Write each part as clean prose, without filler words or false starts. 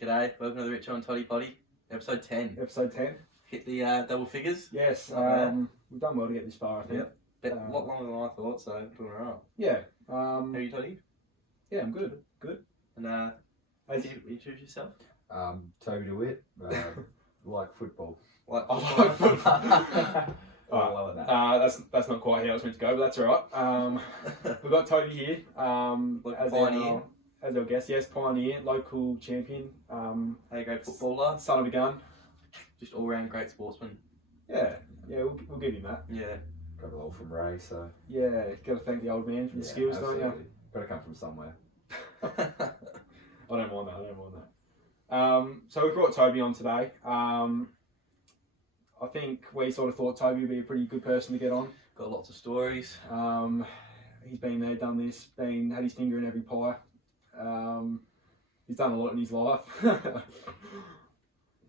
G'day, welcome to the Richo Toddy Poddy, episode 10. Episode 10. Hit the double figures. Yes, Not we've done well to get this far, I think. Yep. But a lot longer than I thought, so doing alright. Yeah. How are you, Toddy? Yeah, I'm good. Good. And As can you introduce yourself? Toby like football. Like, I like football. I love that. That's not quite how it was meant to go, but that's alright. We've got Toby here. As Pioneer. as our guest. Yes, Pioneer, local champion. Hey, great footballer. Son of a gun. Just all-round great sportsman. Yeah, we'll give him that. Yeah. Got it all from Ray, so Yeah, got to thank the old man for the skills, don't you? Got to come from somewhere. I don't mind that. So we brought Toby on today. I think we sort of thought Toby would be a pretty good person to get on. Got lots of stories. He's been there, done this, had his finger in every pie. He's done a lot in his life.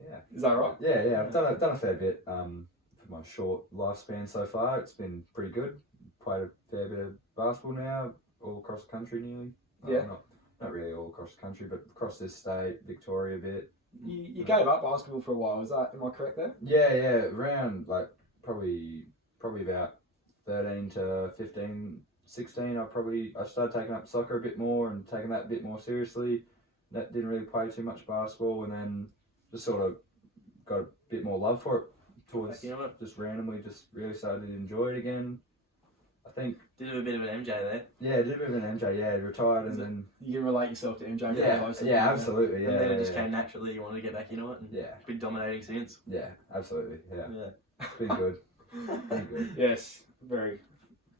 Yeah. Is that right? Yeah. I've done a fair bit for my short lifespan so far. It's been pretty good. Played a fair bit of basketball now, all across the country nearly. Yeah. Not really all across the country, but across this state, Victoria a bit. You gave up basketball for a while. Am I correct there? Yeah. Around like probably about 13 to 15, 16. I started taking up soccer a bit more and taking that a bit more seriously. That didn't really play too much basketball, and then just sort of got a bit more love for it towards just randomly just really started to enjoy it again. I think Did a bit of an MJ there. yeah, did a bit of an MJ, yeah, retired and then You can relate yourself to MJ. yeah, absolutely, yeah. And then it yeah, just yeah. came naturally, you wanted to get back into it, and Yeah. been dominating since. Yeah, absolutely, yeah. Yeah. It's been good. Been good. Yes, a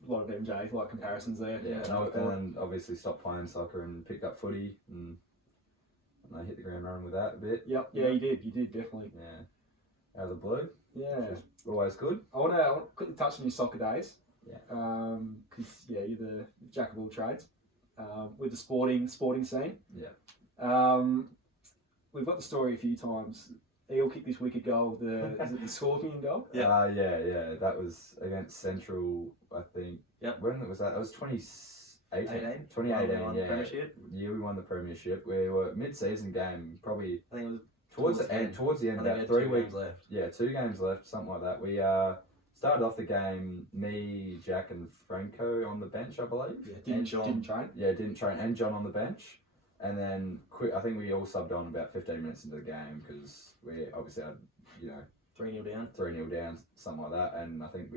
lot of MJ, like comparisons there. Yeah, and then obviously stopped playing soccer and picked up footy and I hit the ground running with that a bit. Yep, yeah, you did definitely. Yeah. Out of the blue. Yeah. Which is always good. I want to quickly touch on your soccer days. Yeah. Because you're the jack of all trades with the sporting scene. Yeah. We've got the story a few times. Eel kicked this wicked goal. Is it the Scorpion goal? Yeah. Yeah. That was against Central, I think. Yep. When was that? It was 2018. 2018, yeah. Premiership. Yeah, we won the premiership. We were mid-season game, probably I think it was towards the end. I About think 3 2 weeks games left. Yeah, 2 games left, something like that. We started off the game, me, Jack, and Franco on the bench, I believe. Yeah, And John. didn't train. Yeah, didn't train, and John on the bench. And then I think we all subbed on about 15 minutes into the game because we obviously had, 3-0 down. 3-0 down, something like that. And I think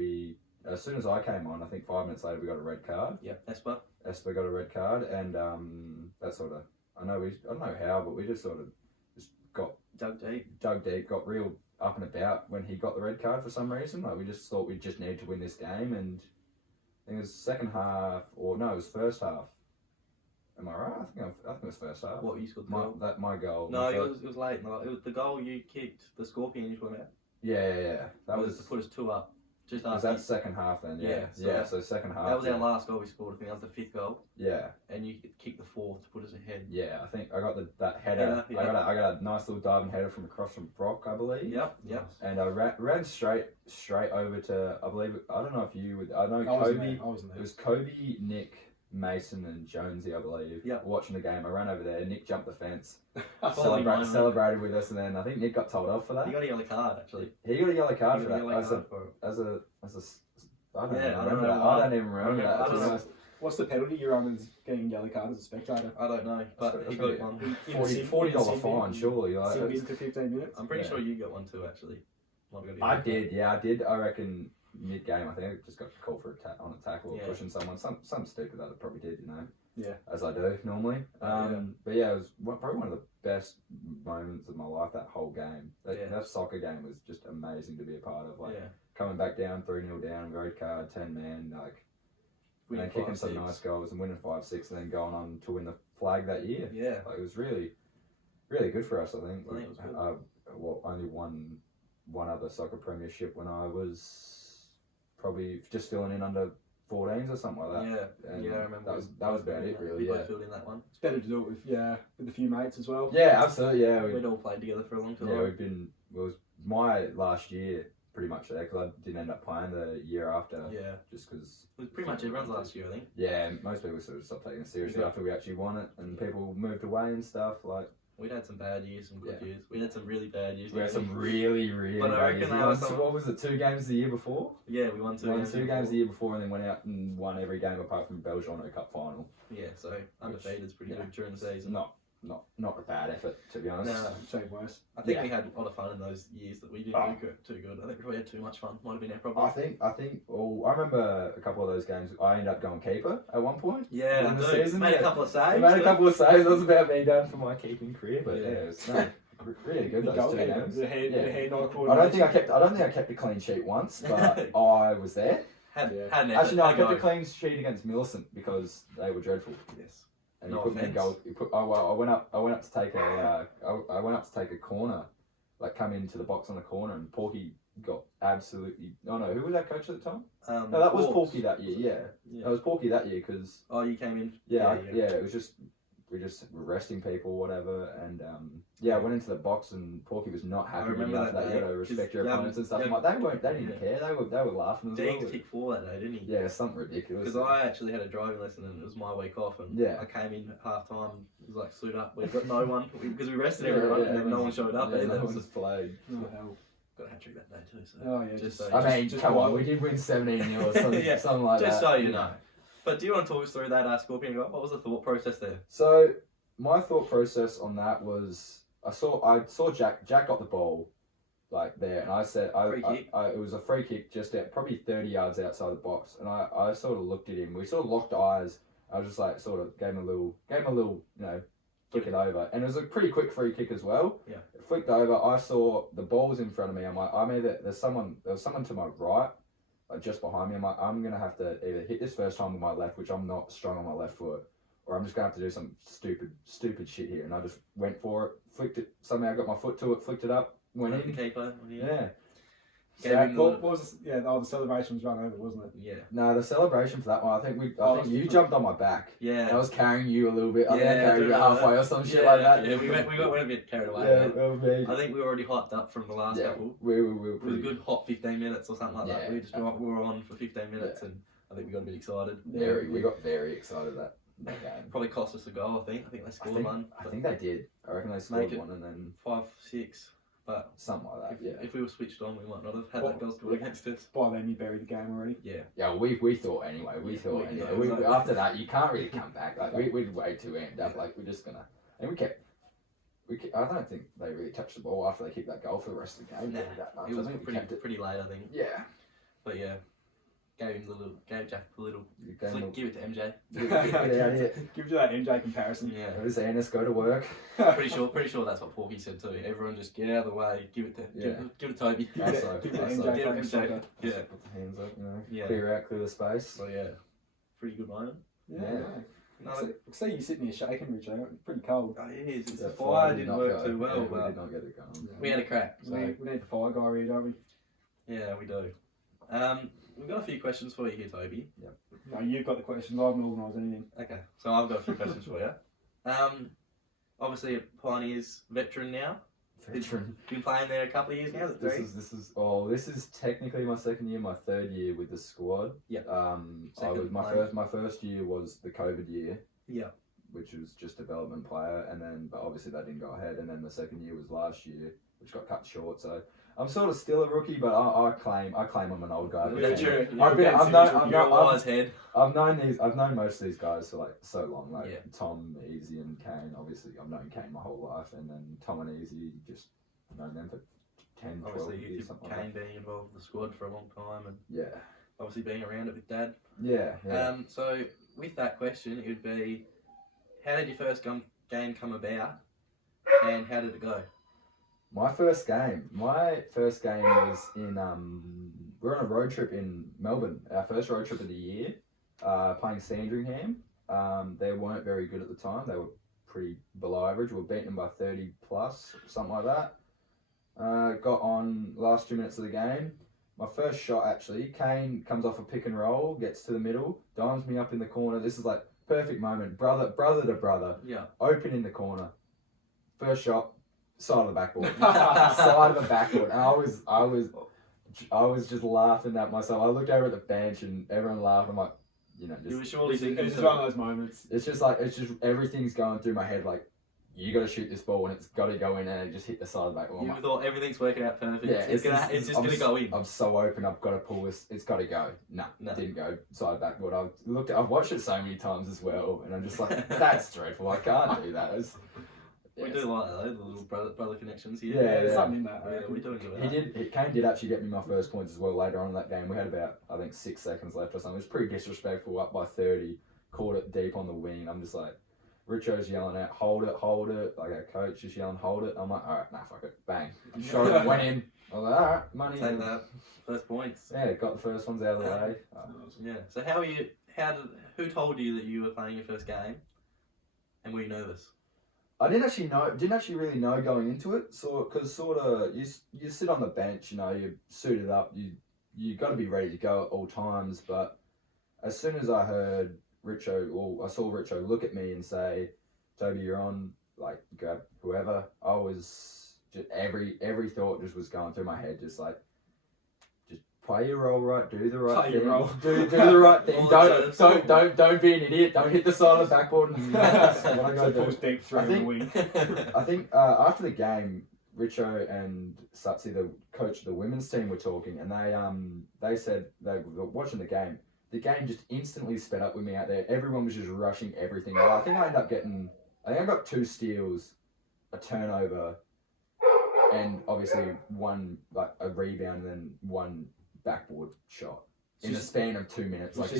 as soon as I came on, I think 5 minutes later we got a red card. Yep, Esper. Esper got a red card, and that sort of, I don't know how, but we just sort of just got Dug deep. got real up and about when he got the red card for some reason. Like we just thought we just needed to win this game, and I think it was second half, or no, it was first half. Am I right? I think it was first half. What, you scored the goal? My goal. No, it was late. No, it was the goal you kicked, the Scorpion you put out. Yeah. That was to put us 2 up. Just was after. that second half then? Yeah, So second half. That was our last goal we scored. I think that was the 5th goal. Yeah. And you kicked the 4th to put us ahead. Yeah, I think I got that header. Yeah. I got a nice little diving header from across from Brock, I believe. Yep. And I ran straight over to, I don't know if you would, I know I wasn't Kobe. there. I wasn't there. It was Kobe, Nick, Mason, and Jonesy, I believe. Yep. Watching the game, I ran over there. Nick jumped the fence, Following mine. celebrated with us, and then I think Nick got told off for that. You got a yellow card, actually. He got a yellow card You for got a that. yellow card for it. I don't Yeah, even I remember don't that. know why. I don't even remember Okay, that. I to be don't know. honest. What's the penalty you're on as getting a yellow card as a spectator? I don't know, but he got one. $40 fine, surely. Like, Sink into 15 minutes. I'm pretty Yeah. sure you got one too, actually. Might have got a I yellow did, yeah, I did. I reckon mid-game, I think I just got called for on a tackle or Yeah. pushing someone. Some stupid that I probably did, Yeah. as I do normally. Yeah. But yeah, it was probably one of the best moments of my life, that whole game. That soccer game was just amazing to be a part of. Like, coming back down, 3-0 down, red card, 10-man, like, and then kicking some nice goals and winning 5-6 and then going on to win the flag that year. Yeah. Like, it was really, really good for us, I think. I think it was good. Only one other soccer premiership when I was probably just filling in under 14s or something like that. Yeah, And I remember. That was about it, really. We both Yeah. filled in that one. It's better to do it with a few mates as well. Yeah, absolutely. Yeah, We'd all played together for a long time. yeah, it was my last year pretty much there because I didn't end up playing the year after. Yeah. Just because. It was pretty much everyone's last year, I think. Yeah, most people sort of stopped taking it seriously Yeah. after we actually won it, and people moved away and stuff. Like, We'd had some bad years, some good Yeah. years. We had some really bad years. We had didn't some really, really But I bad reckon years. there We was won some- what was it, 2 games the year before? Yeah, we won 2 Won games. 2 games before. the year before and then went out and won every game apart from Belgiano Cup final. Yeah, so undefeated is pretty yeah. good during the season. Not a bad effort, to be honest. No. Say worse. I think Yeah. we had a lot of fun in those years that we didn't Oh. do too good. I think we probably had too much fun. Might have been our I problem. think. Well, I remember a couple of those games. I ended up going keeper at one point. Yeah, in the dude, season, made yeah. a couple of I saves. made a but- couple of saves. That was about me done for my keeping career, but Yeah. yeah, it was really good those 2 games. The hand, Yeah. the hand-eye I don't coordination. think I kept a clean sheet once, but I was there. Had, Yeah. had an Actually, no, I effort, kept had a clean sheet against Millicent because they were dreadful. Yes. And No he put me in offence. goal. I went up to take I went up to take a corner, like come into the box on the corner, and Porky got absolutely. Oh no, who was our coach at the time? No, that was Hawks. Porky that year. Yeah, Yeah. that was Porky that year because Oh, you came in. yeah, it was just we just were resting people, whatever, and I went into the box and Porky was not happy with me remember after that that. day, You gotta respect 'cause, your opponents and stuff. yeah, I'm like, they didn't care. They were laughing as Dean's well. kicked 4 that day, didn't he? Yeah, something ridiculous. Because I actually had a driving lesson and it was my week off, and Yeah. I came in at half time. It was like, suit up. We've got no one because we rested Yeah, everyone, yeah, and then no everyone- one showed up. Yeah, and no it was one's just played. Oh, hell. got a hat trick that day too. So Oh, yeah. Just Just, so- I mean, just come on, wild. we did win 17-0 or something, Yeah, something like just that. so you know. But do you want to talk us through that Scorpion goal? What was the thought process there? So my thought process on that was I saw Jack got the ball like there, and I said Free kick. it was a free kick just out, probably 30 yards outside the box, and I sort of looked at him. We sort of locked eyes. I was just like sort of gave him a little flick it over, and it was a pretty quick free kick as well. Yeah. It flicked over. I saw the ball was in front of me. I'm like, there was someone to my right, like just behind me. I'm like, I'm gonna have to either hit this first time with my left, which I'm not strong on my left foot, or I'm just gonna have to do some stupid shit here. And I just went for it, flicked it. Somehow got my foot to it, flicked it up, went The in. keeper. Yeah. Gave So- him the- What was the, the celebration was run over, wasn't it? Yeah. No, the celebration for that one. I think Oh, you different. jumped on my back. Yeah. I was carrying you a little bit. I think I Yeah, carried you do halfway or some shit like that. Yeah, we got a bit carried away. Yeah, mate. that was me. I think we were already hyped up from the last Yeah, couple. we were It was a pretty good hot 15 minutes or something like that. Yeah. We were on for 15 minutes and I think we got a bit excited. we got very excited that game. Probably cost us a goal, I think. I think they I scored think, one. I but think they did. I reckon they scored Make it- one and then 5-6. But something like that. Yeah. if we were switched on, we might not have had Well, that goal scored against us. By then you buried the game already. Yeah. Yeah, we thought anyway. We thought yeah, anyway. exactly. After that, you can't really come back. Like we'd wait to end up. Like we're just gonna. And we kept. I don't think they really touched the ball after they kicked that goal for the rest of the game. Nah, that much. it was I think we kept it. pretty late, I think. Yeah. But yeah, gave Jack the little You gave flick, them give it to MJ. Get out here. Gives you that MJ comparison. Yeah. Where's Annis go to work? pretty sure that's what Porky said too. Everyone just get out of the way, give it to give it to Toby. Also, Give it also. MJ Give it playing MJ. soccer. Yeah. Put the hands up, Yeah. clear the space. So yeah, pretty good moment. Yeah. Yeah. No, I see you sitting here shaking, Richo. It's pretty cold. oh, it is. It's The the fire didn't not work go. too well, Yeah, we but did not get it going. we had a crack. So We need the fire guy here, don't we? yeah, we do. We've got a few questions for you here, Toby. No, you've got the questions. I haven't organised anything. Okay, so I've got a few questions for you. Obviously a Pioneers veteran now. Veteran. Been playing there a couple of years now. Is it three? This is technically my second year, my third year with the squad. Yep. I Second was my first year was the COVID year, Yeah. which was just development player, and then but obviously that didn't go ahead, and then the second year was last year, which got cut short. So I'm sort of still a rookie, but I claim I'm an old guy. Yeah, true. You're a wise head. I've known most of these guys for like so long, like Yeah. Tom, Easy, and Kane. Obviously, I've known Kane my whole life, and then Tom and Easy, just known them for 10, 12 Obviously, years, you something like Kane that. being involved with the squad for a long time, and Yeah, obviously being around it with Dad. yeah. So with that question, it would be, how did your first game come about, and how did it go? My first game was in we're on a road trip in Melbourne. Our first road trip of the year, playing Sandringham. They weren't very good at the time. They were pretty below average. We were beaten them by 30 plus, something like that. Got on last 2 minutes of the game. My first shot, actually, Kane comes off a pick and roll, gets to the middle, dimes me up in the corner. This is like perfect moment, brother to brother, Yeah. open in the corner. First shot, side of the backboard, side of the backboard. And I was just laughing at myself. I looked over at the bench and everyone laughed. I'm like, You were surely It thinking was just one of those moments. it's just everything's going through my head like, you got to shoot this ball and it's got to go in and it just hit the side of the back. You thought everything's working out perfect. Yeah, it's just gonna go in. I'm so open. I've got to pull this. It's got to go. No, didn't go side backboard. I've watched it so many times as well, and I'm just like, that's dreadful. I can't do that. We do like that, though, the little brother connections here. Yeah, there's something in that. Yeah, we do enjoy that. Kane did actually get me my first points as well later on in that game. We had about, I think, 6 seconds left or something. It was pretty disrespectful, up by 30, caught it deep on the wing. I'm just like, Richo's yelling out, hold it. Like our coach is yelling, hold it. I'm like, alright, nah, fuck it. Bang. Shot it, went in. I was like, alright, money. Take that. First points. Yeah, got the first ones out of the way. Yeah. So who told you that you were playing your first game? And were you nervous? I didn't actually really know going into it. So, because sort of, you sit on the bench, you're suited up, you got to be ready to go at all times. But as soon as I heard I saw Richo look at me and say, Toby, you're on, like, grab whoever, I was just, every thought just was going through my head, just like, just play your role right, do the right thing, do the right thing, don't be an idiot, don't hit the side of the backboard. And that's what I got to do. Deep through the wing. I think after the game, Richo and Satsi, the coach of the women's team, were talking, and they said they were watching the game. The game just instantly sped up with me out there. Everyone was just rushing everything. I think I got 2 steals, a turnover, and obviously one, like, a rebound, and then 1 backboard shot in the span of 2 minutes. Like,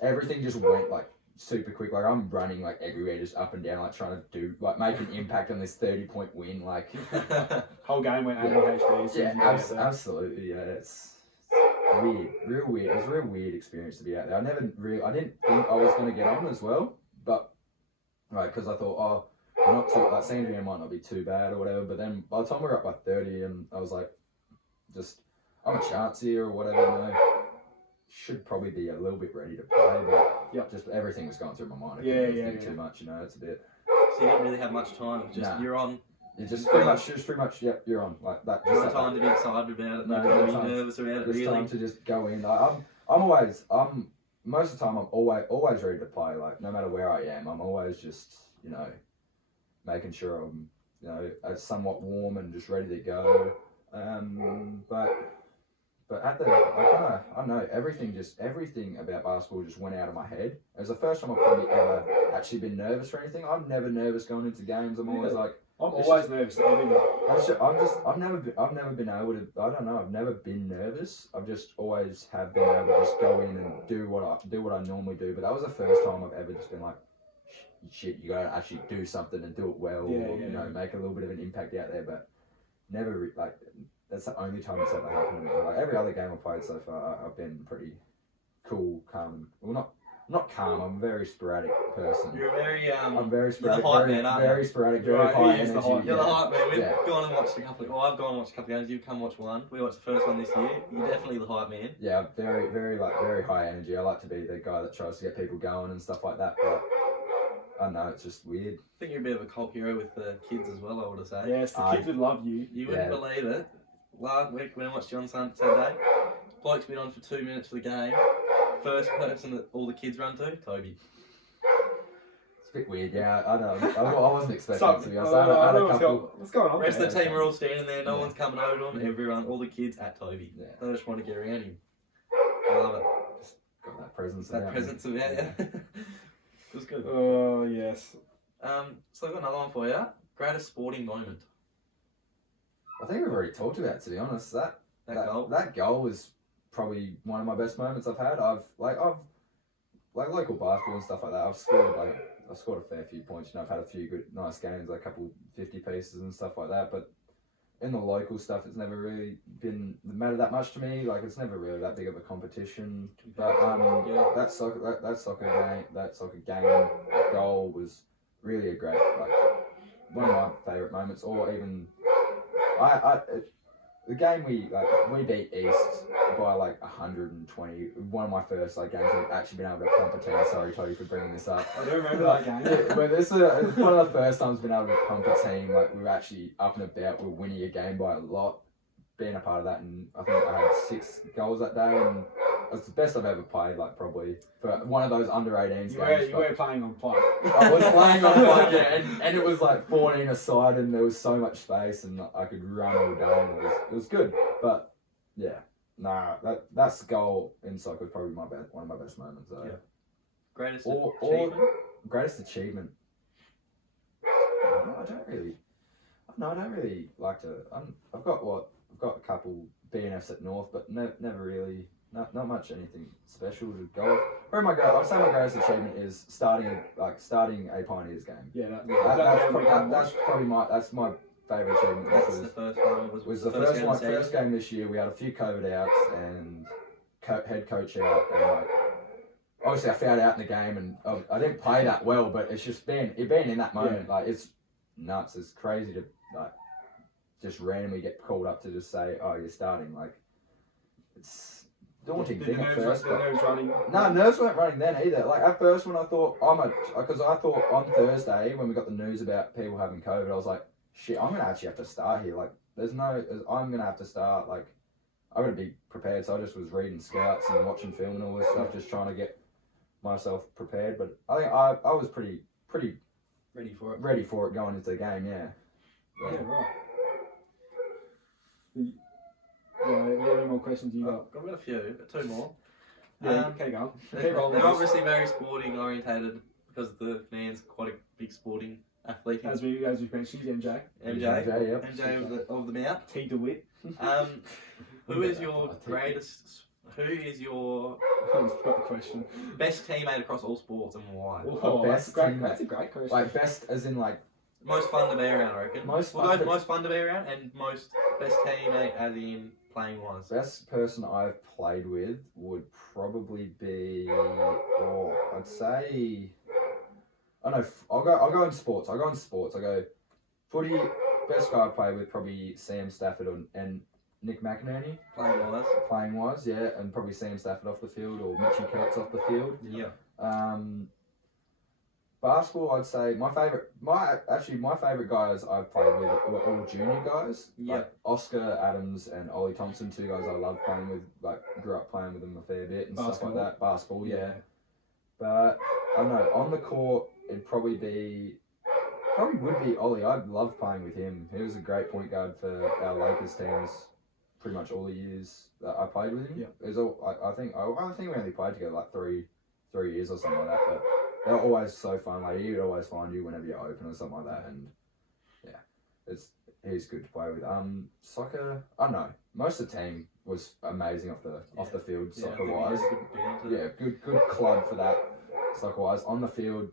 everything just went, like, super quick. Like, I'm running, like, everywhere, just up and down, like, trying to make an impact on this 30-point win. Like, whole game went ADHD. Yeah, absolutely. Yeah, it's weird, real weird. It was a real weird experience to be out there. I didn't think I was going to get on as well, but because I thought, I'm not too, like, San Diego might not be too bad or whatever. But then by the time we were up by 30, and I was like, I'm a chance here or whatever. Should probably be a little bit ready to play, but just everything was going through my mind. I couldn't really think too much. It's a bit. So you didn't really have much time. You're on. It's just pretty much. Yep, you're on. Like that. No time to be excited about it. No time to be nervous about it. Just really. Time to just go in. I'm most of the time I'm always ready to play. Like, no matter where I am, I'm always just making sure I'm somewhat warm and just ready to go. But at the I don't know, everything about basketball just went out of my head. It was the first time I've probably ever actually been nervous for anything. I'm never nervous going into games. I'm always like, I'm always nervous. I've never been able to. I don't know. I've never been nervous. I've just always have been able to just go in and do what I normally do. But that was the first time I've ever just been like, shit, you gotta actually do something and do it well, or make a little bit of an impact out there. But never that's the only time it's ever happened to me. Like, every other game I've played so far, I've been pretty cool, calm. Well, not calm. I'm a very sporadic person. You're very I'm very sporadic. You're the hype man, aren't you? Very sporadic. Very high energy. You're the hype man. We've gone and watched a couple. I've gone and watched a couple of games. You've come watch one. We watched the first one this year. You're definitely the hype man. Yeah, very high energy. I like to be the guy that tries to get people going and stuff like that. But I don't know, it's just weird. I think you're a bit of a cult hero with the kids as well, I would say. Yes, the kids would love you. You wouldn't believe it. Last week when I watched you on Saturday, bloke's been on for 2 minutes for the game. First person that all the kids run to, Toby. It's a bit weird, yeah. I know. I wasn't expecting it, to be honest. I had a couple. What's going on? The rest of the team are all standing there. No one's coming over to him. Everyone, all the kids at Toby. Yeah. They just want to get around him. I love it. Just got that presence. About you. It was good. Oh yes. So I've got another one for you. Greatest sporting moment. I think we've already talked about it, to be honest. That goal was probably one of my best moments I've had. I've local basketball and stuff like that. I've scored a fair few points. I've had a few good, nice games, like a couple 50 pieces and stuff like that. But in the local stuff, it's never really been mattered that much to me. Like, it's never really that big of a competition. But that soccer game goal was really a great, one of my favourite moments. Or even the game we beat East by 120. One of my first games I've actually been able to pump a team. Sorry, Toby, for bringing this up. I don't remember that game. But this is one of the first times I've been able to pump a team. We were actually up and about. We were winning a game by a lot. being a part of that, and I think I had 6 goals that day, and it's the best I've ever played, like probably for one of those under 18s games. You were playing on play. I was playing on play, yeah, and it was like 14 aside, and there was so much space, and I could run all day, and it was good. But yeah, that's the goal in soccer was probably one of my best moments. Yeah. Greatest or achievement? Greatest achievement. I don't really like to. I've got a couple BNFs at North, but never really. Not much anything special to go off. I'd say my greatest achievement is starting a Pioneers game. Yeah, that's probably my favourite achievement. That's the first one. Was the first game this year. We had a few COVID outs and head coach out, and like obviously I found out in the game, and I didn't play that well, but it's just being in that moment. Yeah. Like it's nuts. It's crazy to like just randomly get called up to just say, "Oh, you're starting." Like it's daunting thing at first. No, nerves weren't running then either. Like at first when I thought because I thought on Thursday when we got the news about people having COVID, I was like, shit, I'm gonna actually have to start here. Like I'm gonna have to start. Like I'm gonna be prepared. So I just was reading scouts and watching film and all this stuff, just trying to get myself prepared. But I think I was pretty ready for it going into the game. Yeah. Yeah, right. Any more questions you got? I've got a few, but 2 more. Yeah, okay, go. They're obviously very sporting orientated because the man's quite a big sporting athlete. As we mentioned, MJ. MJ, of the Mount. T. DeWitt. Who is your greatest? Who is your I forgot the question. best teammate across all sports and why? Best that's teammate. a great question. Like best as in like Most fun to be around, I reckon. Most Well, fun no, most fun to be around, and most best teammate as in playing wise. best person I've played with would probably be, I'd say, I don't know. I'll go in sports. I go footy. Best guy I played with probably Sam Stafford and Nick McInerney. Playing wise. Yeah, and probably Sam Stafford off the field or Mitchy Kurtz off the field. Yeah. Basketball, I'd say my favorite guys I've played with were all junior guys. Yeah. Like Oscar Adams and Ollie Thompson, 2 guys I loved playing with. Like grew up playing with them a fair bit and stuff like that. Basketball, yeah. But I don't know, on the court it'd probably would be Ollie. I loved playing with him. He was a great point guard for our Lakers teams pretty much all the years that I played with him. Yeah. It was I think we only played together like three years or something like that, but they're always so fun. Like he would always find you whenever you're open or something like that, and yeah, he's good to play with. Soccer, I don't know. Most of the team was amazing off the field, soccer wise. Yeah, good club for that, soccer wise. On the field,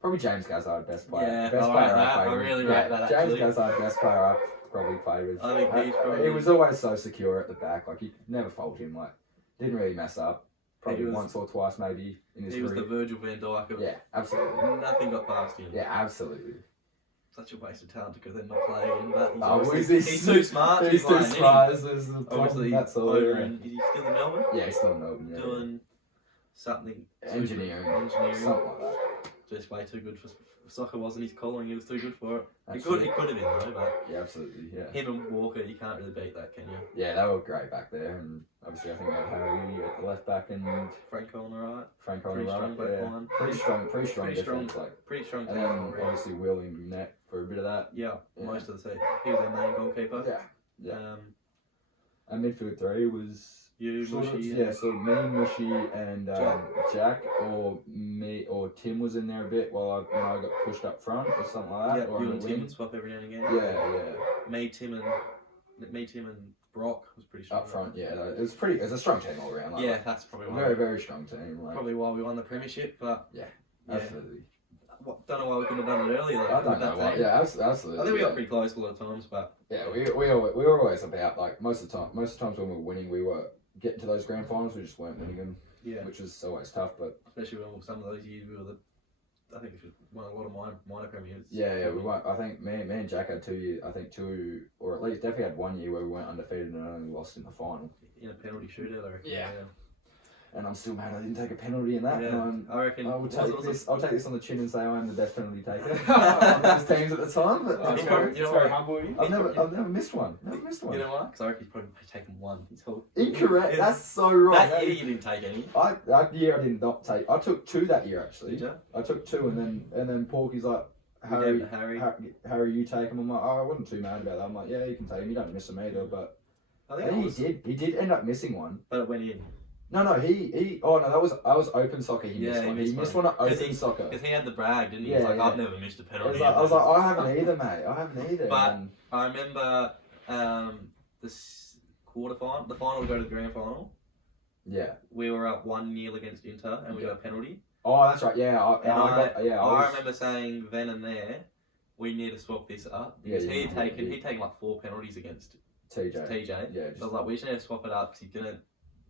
probably James Gazzard, best player. Yeah, best I player like that. played I with. really rate that, actually. James Gazzard, best player I've probably played with. I think he's probably... He was always so secure at the back. Like you never fault him. Like didn't really mess up. Probably once or twice maybe in his career. He was the Virgil van Dijk of... Yeah, absolutely. Nothing got past him. Yeah, absolutely. Such a waste of talent because they're not playing. But he's too smart. He's too smart. Obviously, that's all. Is he still in Melbourne? Yeah, he's still in Melbourne. Yeah. Doing something. Engineering. Something like that. Just way too good for soccer, wasn't his calling? He was too good for it. He Absolutely. could have been though, but yeah, absolutely. Yeah. him and Walker, you can't really beat that, can you? Yeah, they were great back there, and obviously I think they had Harry at the left back and Franco on the right. Franco on the right. Pretty strong Defense, like pretty strong. and then obviously Will in net for a bit of that. Yeah, most of the season. He was our main goalkeeper. Yeah. And midfield 3 was you, Mushy. So me, Mushy, and Jack, or me, or Tim was in there a bit while I got pushed up front or something like that. Yeah, or you and Tim would swap every now and again. Yeah. Me, Tim, and Brock was pretty strong. Up front, yeah. It's a strong team all around. Like, yeah, that's probably why. Very, very strong team. Like, probably why we won the premiership, but absolutely. Don't know why we couldn't have done it earlier. I don't know why. Yeah, absolutely. I think we got pretty close a lot of times, but yeah, we were always about like most of the times when we were winning, we were getting to those grand finals. We just weren't winning them. Yeah, which is always tough. But especially when some of those years we were I think we won a lot of minor premiers. Yeah, we won. I think me and Jack had 2 years. I think 2, or at least definitely had 1 year where we went undefeated and only lost in the final in a penalty shootout. I reckon. Yeah. and I'm still mad I didn't take a penalty in that. Yeah, And I reckon. I'll take this on the chin and say I am the best penalty taker. Oh, Those teams at the time, but it's You very, know it's what? very humble. I've never missed one. Never missed one. You know why? Because I reckon he's probably taken one. He's all Incorrect. Yeah. That's so wrong. That year you didn't take any. That year I did not take. I took 2 that year actually. Did you? I took 2 and then Porky's like, You gave it to Harry. Harry, you take him. I'm like, oh, I wasn't too mad about that. I'm like, yeah, you can take him. You don't miss him either. But I think and it he was, did. He did end up missing one. but it went in. No, he. Oh no, that was open soccer. He Yeah, missed he one. missed He missed one. one at 'Cause open he- soccer. Because he had the brag, didn't he? Yeah, He's like, yeah. I've never missed a penalty. I was like, I haven't either, mate. I haven't either. But- And I remember this quarterfinal, the final to go to the grand final. yeah. We were up 1-0 against Inter, and we Yeah. got a penalty. Oh, that's right. Yeah. I remember saying then and there, we need to swap this up because Yeah, he'd yeah. taken like 4 penalties against TJ. TJ. Yeah. So I was like, we just need to swap it up because he's gonna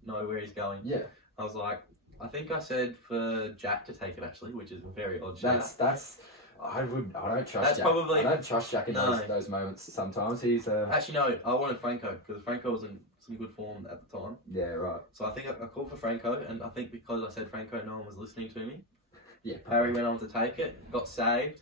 know where he's going. Yeah. I was like, I think I said for Jack to take it actually, which is a very odd shout. That's. I don't trust That's Jack. probably- I don't trust Jack in No. those moments. Sometimes he's Actually, no, I wanted Franco because Franco was in some good form at the time. yeah, right. So I think I called for Franco, and I think because I said Franco, no one was listening to me. Yeah. Harry went on to take it, got saved,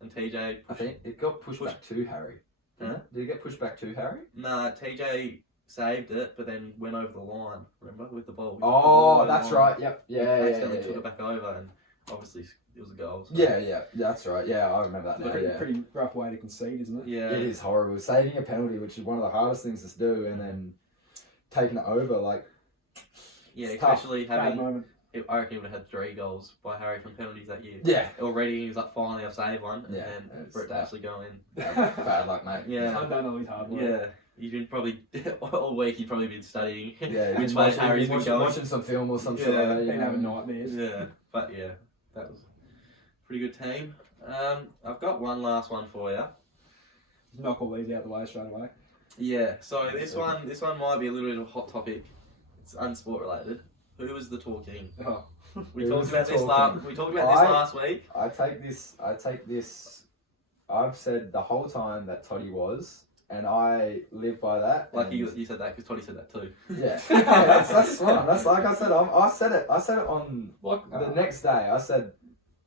and TJ. I think it got pushed back to Harry. Huh? Did it get pushed back to Harry? Nah, TJ saved it, but then went over the line. Remember with the ball. Oh, that's right. Yep. Yeah. Accidentally Yeah. took it back over, and obviously it was a goal. So. Yeah. That's right. Yeah, I remember that now. Pretty, Yeah. pretty rough way to concede, isn't it? Yeah. It is horrible. Saving a penalty, which is one of the hardest things to do, and then taking it over, like. Yeah, it's tough. especially Bad having. moment. I reckon he would have had 3 goals by Harry from penalties that year. Yeah. Already, he was like, finally, I've saved one, and Yeah, then it's for it to tough. actually go in. Bad luck, mate. Yeah. I've done all his hard work. Yeah, he's been probably all week. He's probably been studying. Yeah, which way Harry's been going. watching some film or some shit Yeah. like that. Been having nightmares. Yeah, but yeah, that was a pretty good team. I've got one last one for you. Knock all these out the way straight away. Yeah, so this one might be a little bit of a hot topic. It's unsport related. Who was the tall king? Oh. We Who talked was about the this tall last. king? We talked about this I- last week. I take this. I've said the whole time that Toddy was, and I live by that. Like and- you said that because Toddy said that too. Yeah, that's fine. That's like I said. I said it. I said it on Like, the next day. I said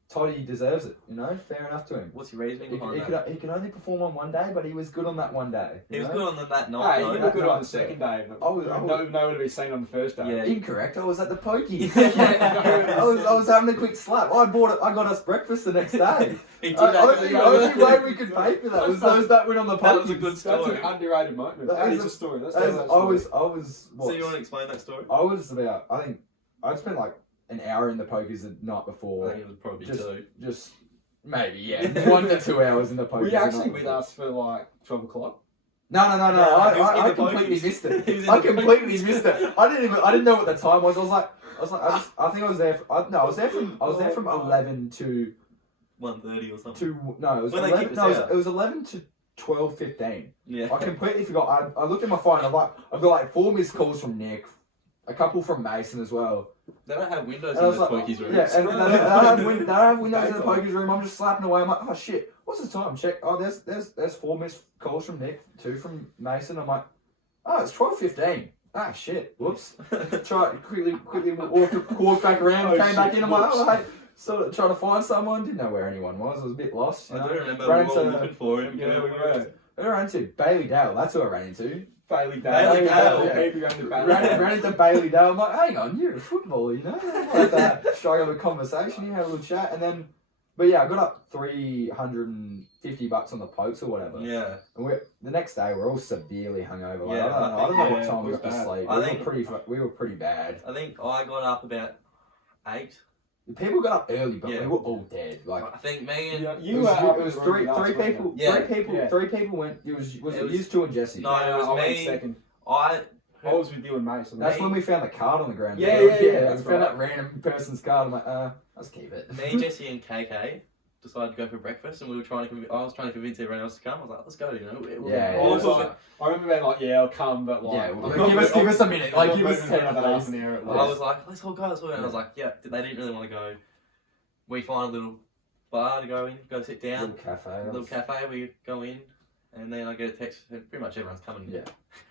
Toddy deserves it. You know, fair enough to him. What's your reasoning behind He that? can only perform on one day, but he was good on that one day. He you was know? good on that night. Hey, though. you look good on the second day, but I was- nowhere to be seen on the first day. Yeah. Incorrect. I was at the pokey. Yeah. I was having a quick slap. I got us breakfast the next day. He did Only actually. way we could pay for that was those that went on the That was a pokies. good That's story. an underrated moment. That That is is a- a story. Let's I tell that story. was. So you want to explain that story? I was about. I think I'd spent like an hour in the pokies the night I before. think it was probably Just- 2. Just maybe, yeah, 1 to 2 hours in the pokies. Were you the actually night with before. us for like 12 o'clock? No. No, he was in I the completely pokies. missed it. He was in I the completely pokies. missed it. I didn't know what the time was. I think I was there. I was there from 11 to 1:30 or something. no. It was When they 11. kicked No, us out. it was 11 to 12:15. Yeah. I completely forgot. I looked at my phone. I've got like 4 missed calls from Nick, a couple from Mason as well. They don't have windows And I in was those like, pokies rooms. yeah, and they don't have windows in the pokies room. I'm just slapping away. I'm like, oh shit, what's the time? Check. Oh, there's 4 missed calls from Nick, 2 from Mason. I'm like, oh, it's 12:15. Ah shit, whoops. Try quickly walked back around, Oh, came back shit, in. I'm like, whoops. oh hey, sort of trying to find someone. Didn't know where anyone was. I was a bit lost. You I know? do remember Ran we were all into- looking for him. Yeah, we were. Who I ran into? Bailey Dale. That's who I ran into. Bailey Bailey Dale. Dale, yeah. People going to Bailey. Ran into Bailey Dale. I'm like, hang on, you're a footballer, you know? Like that. Strike up a conversation, you have a little chat, and then, but yeah, I got up $350 on the pokes or whatever. Yeah. And the next day, we're all severely hungover. Like, Yeah, I don't know what yeah, time we it was got to bad. sleep. I We think- were pretty bad. I think I got up about 8. People got up early, but Yeah. we were all dead. Like, I think me and Yeah, it you was, were up it was in the three room with us, weren't people. you? Yeah. Yeah. Three people went. It was It was- you 2 and Jesse. No, it was I went me. second. I I was with you and Mason. That's when we found the card on the ground. Yeah, as well. yeah, We that's found right. that random person's card. I'm like, let's keep it. me, Jesse, and KK decided to go for breakfast, and we were trying to. I was trying to convince everyone else to come. I was like, "Let's go," you know. Yeah, I was yeah. like, I remember being like, yeah, I'll come, but like, Yeah, I'm well, not give us moving- a minute. I'm Like, not give us moving 10 for at another least. half an hour at I least. was like, "Let's all go." Let's all go. And I was like, "Yeah." They didn't really want to go. We find a little bar to go in, go sit down. Little cafe. A little cafe. We go in, and then I get a text. And pretty much everyone's coming. Yeah.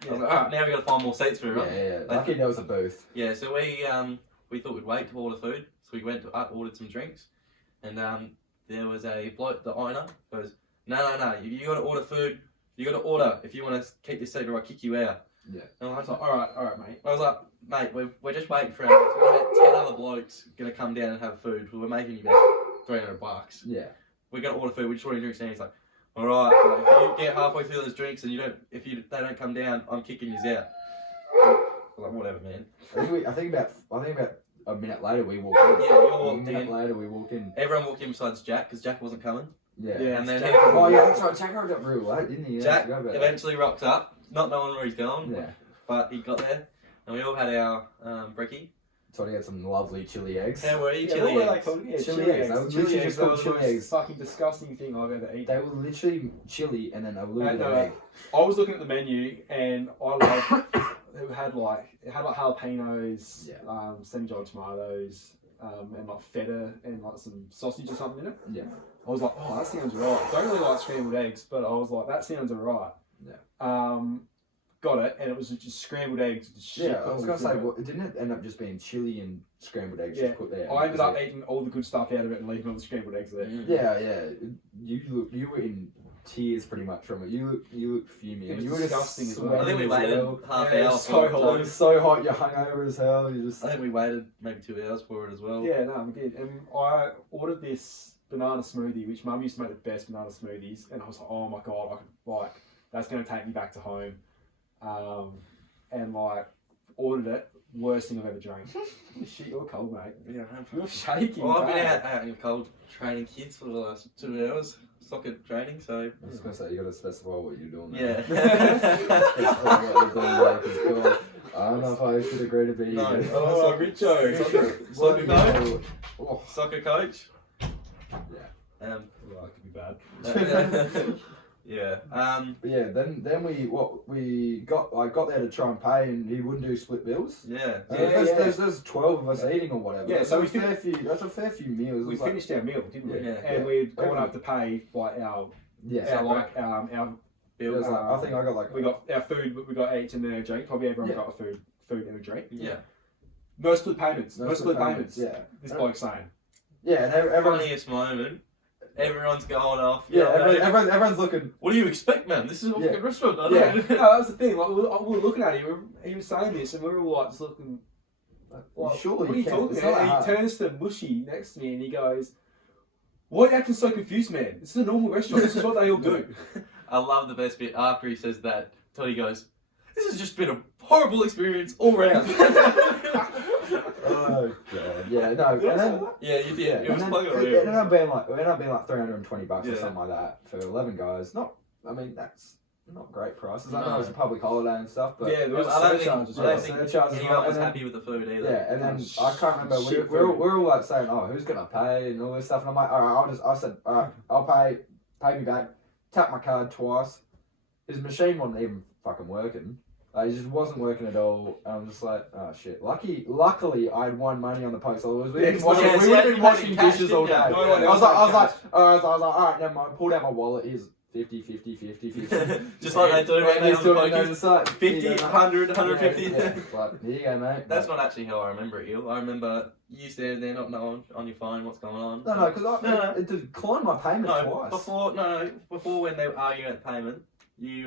I was like, "All right, now we got to find more seats for Yeah, everyone." yeah. Lucky there was a booth. Yeah, so we we thought we'd wait to order food, so we went up, ordered some drinks, and there was a bloke, the owner, goes, no, you got to order food. You got to order if you want to keep this secret, or I'll kick you out. Yeah. And I was All like, right, mate. I was like, mate, we're just waiting for our. We've got 10 other blokes gonna come down and have food. We're making you about $300. Yeah. We're gonna order food. We're just ordering drinks. And he's like, all right. So if you get halfway through those drinks and they don't come down, I'm kicking you out. I was like, whatever, man. I think about a minute later we walked in. Yeah, you all walked A minute in. later we walked in. Everyone walked in besides Jack because Jack wasn't coming. Yeah. Yeah, And then Jack- Oh yeah, that's right. Jack rocked up real late, didn't he? Yeah, I Jack forgot about that. eventually rocked up, not knowing where he's going, Yeah. but he got there, and we all had our brekkie. Toddy had some lovely chili eggs. How were you? Yeah, Chili what were they eggs. called? Yeah, Chili chili eggs. They were eggs. literally Chili eggs just were called the chili most eggs. fucking disgusting thing I've ever eaten. They were literally chili and then a little And, bit of egg. I was looking at the menu and I loved it had like jalapenos, Yeah. semi-dried tomatoes, and like feta and like some sausage or something in it. Yeah. I was like, oh, that sounds right. Don't really like scrambled eggs, but I was like, that sounds alright. Yeah. Got it, and it was just scrambled eggs. With shit Yeah, I was gonna say, all through well, didn't it end up just being chili and scrambled eggs Yeah. just put there? it. I ended up eating all the good stuff out of it and leaving all the scrambled eggs there. Mm. Yeah. You were in tears pretty much from it. You looked fuming. It was you were disgusting just as well. I think we sweating as waited well. half Yeah, it hour. was so for it hot. It too. was so hot. You're hungover as hell. You just I think we waited maybe 2 hours for it as well. Yeah, no, we did. And I ordered this banana smoothie, which Mum used to make the best banana smoothies, and I was like, oh my god, that's going to take me back to home. And like ordered it, worst thing I've ever drank. Shit, you're cold, mate. Yeah, You're shaking. Well, I've been bad. out in the cold training kids for the last 2 hours, soccer training, so I was gonna say you gotta specify what you're doing. yeah. Specify what you're doing, like, 'cause, God, I don't know if I should agree to be. No. here. Oh, Richo. Soccer coach. Oh, Soccer coach. yeah. Well, that could be bad. Yeah. But yeah, then we got there to try and pay, and he wouldn't do split bills. Yeah. There's 12 of us eating or whatever. Yeah, so that's a fair few meals. It We was like- finished our meal, didn't we? Yeah. And we'd gone up to pay like our yeah. Bill. It was like, I think I got like we got our food, but we got each and their drink. Probably everyone Yeah. got a food and a drink. Yeah. No split payments. No No split split payments. payments, yeah. This bloke's saying. Yeah, and everyone's Funniest moment. Everyone's going off. yeah, right. everyone's looking. What do you expect, man? This is a Yeah. fucking restaurant. I Yeah, don't no, that was the thing. Like we were looking at him, he was saying this, and we were all like just looking. Like, Surely what are you you can. talking It's not about? that And hard. he turns to Mushy next to me and he goes, "Why are you acting so confused, man? This is a normal restaurant. This is what they all do." I love the best bit after he says that. Toddy goes, "This has just been a horrible experience all round." Oh god, yeah, no, and then Yeah, you did. yeah, It was and fucking then it real. ended up being like $320 or Yeah. something like that for 11 guys. I mean that's not great prices. I know No. it's a public holiday and stuff, but Yeah, there was a I don't think- surcharge as I well. don't think surcharge as anyone well, was and then- happy with the food either. yeah, and then I can't remember. Shit We're food. all like saying, "Oh, who's gonna pay?" and all this stuff. And I'm like, "All right, I said, all right, I'll pay. Pay me back." Tap my card twice. His machine wasn't even fucking working. Like, it just wasn't working at all. And I'm just like, oh shit. Luckily, I had won money on the post. So we Yeah, been 'cause watching, yeah, we so would you have been had washing cash, dishes all day. didn't you? No, no, I was like, cash. all right, never mind. Pulled out my wallet. Here's 50, 50, 50, 50. Just like they do when And they he's on the doing pokies. those like 50, 100, 150. Yeah, like, here you go, mate. That's not actually how I remember it, Il. I remember you standing there not knowing on your phone what's going on. No, because No. it declined my payment twice. Before when they were arguing at payment, you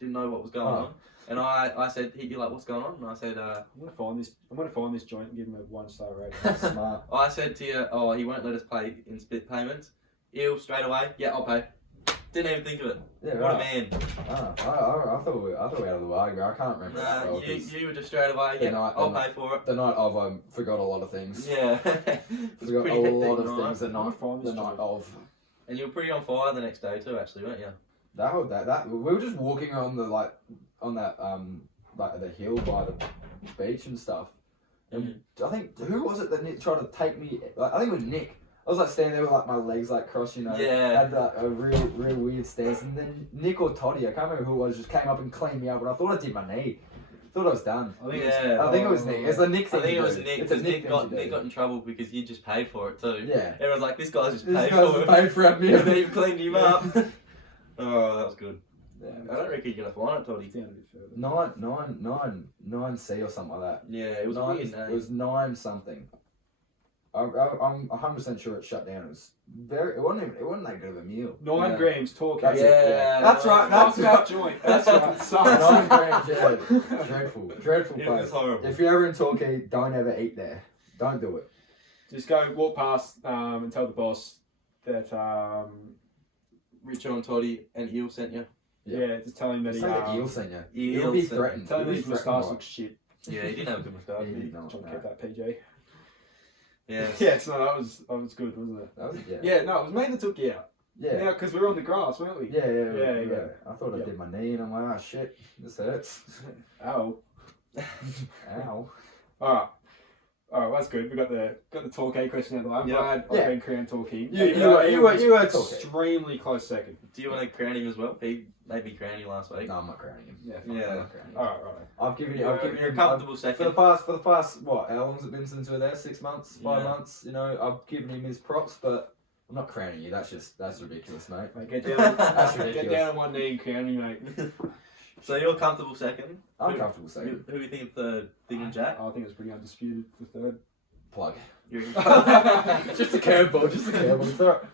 didn't know what was going on, and I said, you're like, what's going on? And I said, I'm gonna find this joint and give him a 1-star rating. Smart. I said to you, oh, he won't let us pay in split payments. Il, straight away, yeah, I'll pay. Didn't even think of it. Yeah, What a right. man. I thought we had a little argument. I can't remember. that Nah, well, 'cause you were just straight away, The yeah, night- I'll the pay for it. the night of forgot a lot of things. Yeah. It was Forgot pretty a hectic lot of night. things the I'm gonna night find this joint. of. And you were pretty on fire the next day too, actually, weren't you? That we were just walking on the on that the hill by the beach and stuff. And I think who was it that tried to take me? I think it was Nick. I was like standing there with like my legs like crossed, you know. Yeah. Had a real weird stance, and then Nick or Toddy, I can't remember who it was, just came up and cleaned me up, and I thought I did my knee. Thought I was done. I think Yeah. I think it was Nick. It's a Nick I thing. think to it was do. Nick, It's a because Nick Nick thing to do. got in trouble because you just paid for it too. Yeah. Everyone's like, this guy's just This paid guy's for it. paid for our And meal. then you cleaned him up. Oh, that was good. I don't reckon you're gonna find it, Toddy. It's down a bit further. 9C or something like that. Yeah, it was a weird name. It was 9 something. I'm 100% sure it shut down. It wasn't that good of a meal. 9 grams, talk. That's Yeah. it. Yeah. That's right. That's That's our joint. That's right. It sucks. 9 grams. Yeah. Dreadful It was place. horrible. If you're ever in Torquay, don't ever eat there. Don't do it. Just go walk past and tell the boss that Richo and Toddy and Eel sent you. yeah, just tell him that Say the eel sent you. Eel He'll be sent- threatened. Tell him He'll that be his threatened moustache by looks shit. Yeah, he didn't have a good moustache. He did he? did not, Trying to no. keep that PJ. Yeah. Yeah, so that was good, wasn't it? That was, yeah. Yeah, no, it was me that took you out. Yeah. Yeah, because we were on the grass, weren't we? Yeah. I thought I Yeah. did my knee and I'm like, oh shit, this hurts. Ow. Ow. Alright, that's good. We got the Torquay question out of the way. I'm Yep. glad Yeah. I've been crowned Torquay. You were Torquay. Extremely close second. Do you want to crown him as well? He made me crown you last week. No, I'm not crowning him. Yeah. I'm Yeah. not crowning him. Alright. I've given You're him a comfortable for second. the past what? How long has it been since we were there? 6 months, 5 Yeah. months. You know, I've given him his props, but I'm not crowning you. That's ridiculous, mate. Mate, get down, That's get ridiculous. down on one knee and crown me, mate. So you're comfortable second. I'm Who- comfortable saying Who do you think of third? Thing and Jack? I think it's pretty undisputed for third. plug. You're- Just a curveball.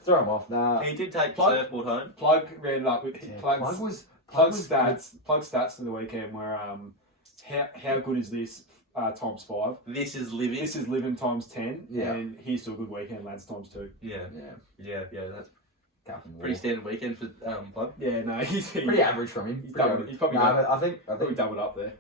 Throw him off. Nah. He did take the Plug. surfboard home. Plug ran it up with Yeah, Plug's Plug was stats to the weekend were how good is this times 5. This is living. This is living times 10, Yeah. and here's to a good weekend, lads, times 2. Yeah, Yeah. that's Captain pretty War. standard weekend for Plug. Yeah, no, he's Pretty average from him. He's Pretty doubled- average. he's probably Nah, got- but I think probably doubled up there.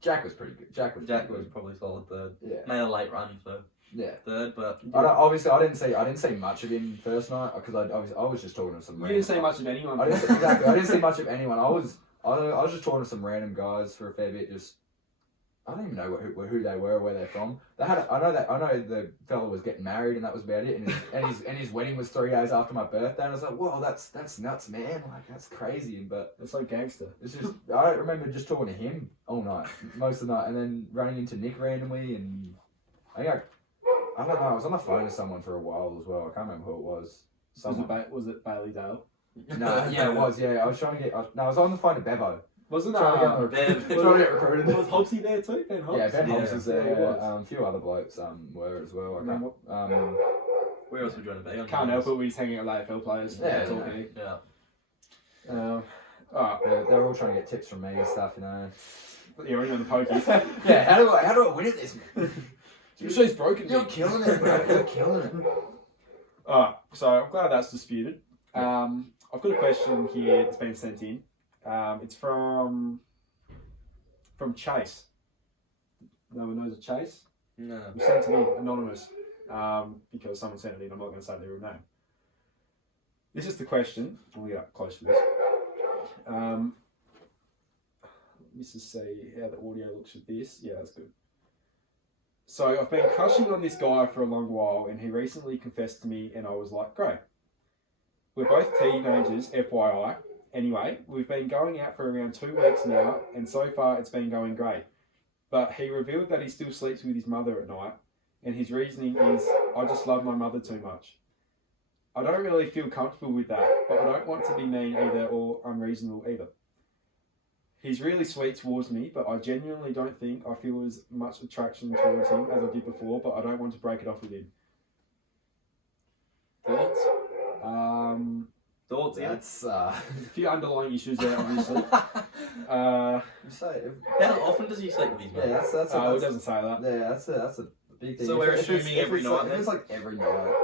Jack was pretty good. Jack was Probably solid third. Yeah. Made a late run for Yeah. third, but I didn't see much of him first night because I was just talking to some. You didn't see much of anyone. I didn't see much of anyone. I was just talking to some random guys for a fair bit. Just I don't even know who they were or where they're from. They had I know the fella was getting married and that was about it. And his wedding was 3 days after my birthday. And I was like, whoa, that's nuts, man. Like that's crazy. But It's like gangster. it's just I don't remember just talking to him all night, most of the night, and then running into Nick randomly. And I don't know. I was on the phone to someone for a while as well. I can't remember who it was. Someone. Was it Bailey Dale? No, yeah, it was. Yeah, I was trying to get. I was on the phone to Bevo. Wasn't Trying to get, on the, Ben- trying to get recruited. Was Hobbsy there too? Ben Hobbs? Yeah, Ben Yeah. Hobbs was Yeah, there. he was. A few other blokes were as well. I can't. where else would you want to be? Can't help it. We're just hanging out with AFL players. Yeah, Talking. Yeah. Alright. They're all trying to get tips from me and stuff, you know. You're already on the pokies. Yeah, how do I win at this? She's broken. You're killing it, bro. You're killing it. Alright, so I'm glad that's disputed. I've got a question here that's been sent in. It's from Chase. No one knows a Chase? No. It was sent to me anonymous because someone sent it in. I'm not going to say their real name. This is the question. I'll get up close to this. Let's just see how the audio looks with this. Yeah, that's good. So I've been crushing on this guy for a long while, and he recently confessed to me, and I was like, great. We're both teenagers, FYI. Anyway, we've been going out for around 2 weeks now, and so far it's been going great. But he revealed that he still sleeps with his mother at night, and his reasoning is, I just love my mother too much. I don't really feel comfortable with that, but I don't want to be mean either or unreasonable either. He's really sweet towards me, but I genuinely don't think I feel as much attraction towards him as I did before, but I don't want to break it off with him. Thoughts? Thoughts, yeah? That's A few underlying issues there, obviously. you say. How often does he sleep with his mother? Yeah, that's It doesn't say that. yeah, that's a big thing. So we're If it's- assuming if every it's night like- then? If it's like every night,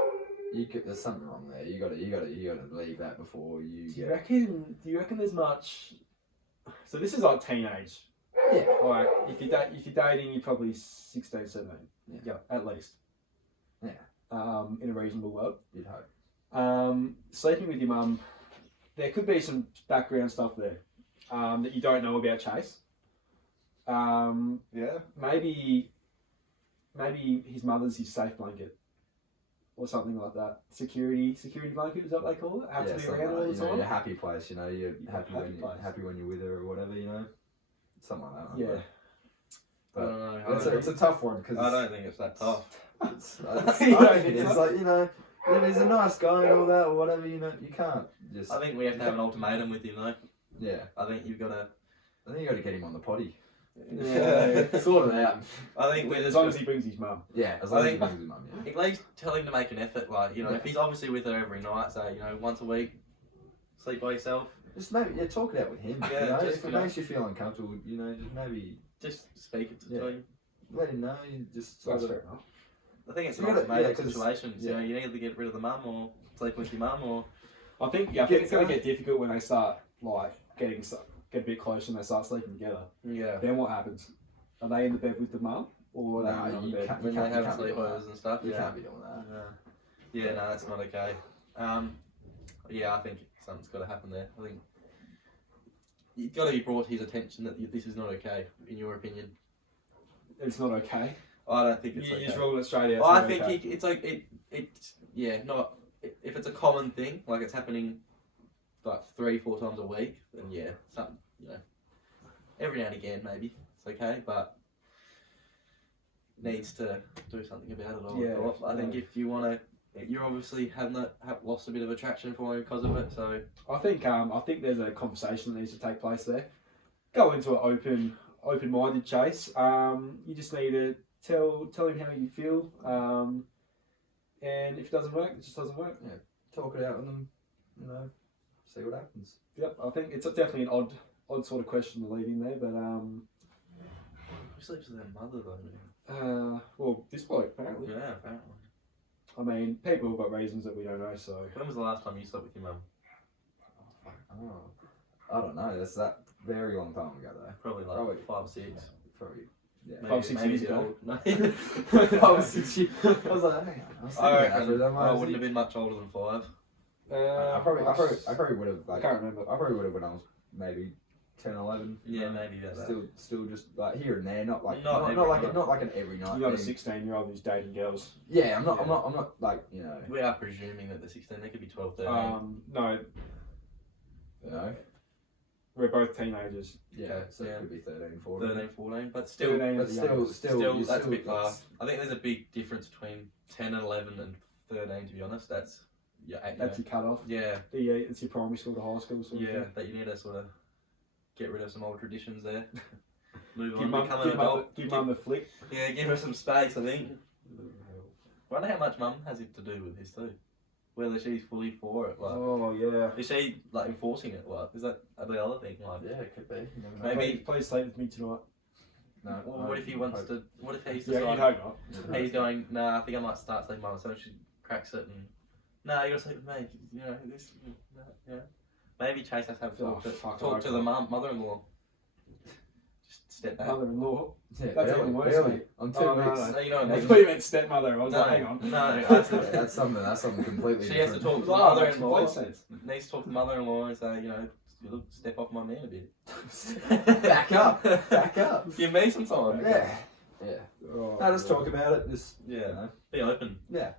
there's something wrong there. You gotta believe that before you Do you get. reckon there's much... So this is like teenage. Yeah. Like, if you're dating, you're probably 16, 17. Yeah. At least. Yeah. In a reasonable world. You'd hope. Sleeping with your mum, there could be some background stuff there that you don't know about Chase. Yeah. Maybe his mother's his safe blanket or something like that. Security blanket, is that what they call it? Have to be something around all like, the time. your happy place. You're happy Happy place. when you're with her or whatever. Something like that. Yeah. I don't know. It's a tough one because I don't think it's that tough. I don't think it is. Like if he's a nice guy and all that or whatever. You can't just. I think we have to have an ultimatum with him though. Yeah. I think you've got to. I think you got to get him on the potty. Yeah. Sort it out. I think we're As just. long as he brings his mum. Yeah, as I long as he think- brings his mum, yeah. At least tell him to make an effort. Like, you know, Yeah. if he's obviously with her every night, say, you know, once a week, sleep by yourself, Just maybe, talk it out with him. Yeah, you know? just, If you it know. makes you feel uncomfortable, you know, just maybe just speak it to Yeah. him. let him know. You just sort That's of, fair enough. I think it's You an gotta- automated yeah, 'cause- situations. You yeah. know, you need to get rid of the mum or sleep with your mum or. I think it's going to get difficult when they start like get a bit closer and they start sleeping together. Yeah. Then what happens? Are they in the bed with the mum, or are they Nah, in another you bed? can't- When they have be doing sleepovers that. and stuff. You Yeah. can't be doing that. Yeah, no, that's not okay. Yeah, I think something's got to happen there. I think it's got to be brought to his attention that this is not okay, in your opinion. It's not okay. I don't think it's You okay. just rule it straight out. I think it's like if it's a common thing, like it's happening like 3-4 times a week, then yeah, something, you know, every now and again maybe it's okay, but needs to do something about it. I thought. I think if you want to, you're obviously have lost a bit of attraction for him because of it. So I think there's a conversation that needs to take place there. Go into an open-minded chase. You just need to tell him how you feel. And if it doesn't work, it just doesn't work. Talk it out with them, you know, see what happens. Yep, I think it's definitely an odd sort of question to leave in there, but who sleeps with their mother though? Man? well, this bloke apparently. Yeah, apparently. I mean, people have got reasons that we don't know, so. When was the last time you slept with your mum? Oh, I don't know. That's that very long time ago though. Probably like Probably. 5 or 6. Probably. Yeah. Maybe- 5 or 6 maybe years a bit ago. old. No. 5 or 6 years. I was like, hang on. I was thinking I about that reckon for a I while. wouldn't have been much older than 5. I probably would have. I Like, can't remember. I probably would have when I was maybe 10, 11. Yeah, you know, maybe about that. Still just like here and there, not like Not not every like night. not like an every night You're not a thing. 16-year-old who's dating girls. Yeah, I'm not. Yeah. I'm not like you know. We are presuming that they're 16. They could be 12, 13. No, You know. we're both teenagers. Yeah. Okay, So yeah. it could be 13, 14. 13, 14. But still, 13 But at the still, youngest. still, that's a bit far. that's- I think there's a big difference between 10 and 11 and 13, to be honest. That's, That's your cut-off. yeah, It's your primary school to high school sort of yeah, thing. that you need to sort of get rid of some old traditions there. Move Give on, mum, become an give, mum, adult. give mum the flick. Yeah, give her some space, I think. Wonder how much mum has it to do with this too. Whether she's fully for it, like, Oh, yeah. is she like enforcing it? Like, is that the other thing? Like, Yeah, it could be. You never know. Maybe- Please sleep with me tonight. No. well, what if he wants to? What if he's Yeah, you'd decided? hope not. He's going, nah, I think I might start sleeping by myself. She cracks it and, nah, you gotta sleep with me. You know, this, you know. Maybe Chase has to have Oh, talk to, fuck, talk I to the can't. mother-in-law. Just step back. Mother-in-law. Yeah, That's barely, even worse, barely. mate. On 2 Oh, no, weeks. no. So, you know what I I mean? thought you meant stepmother. I was No, like, hang on. no, That's something completely She has to different. talk to the Oh, makes mother-in-law. complete sense. Needs to talk to the mother-in-law and say, you know, you look, step off my man a bit. Back up. Back up. Give me some time. Yeah. Yeah. Oh, No, just talk about it. Just Yeah. You know, Be open. yeah.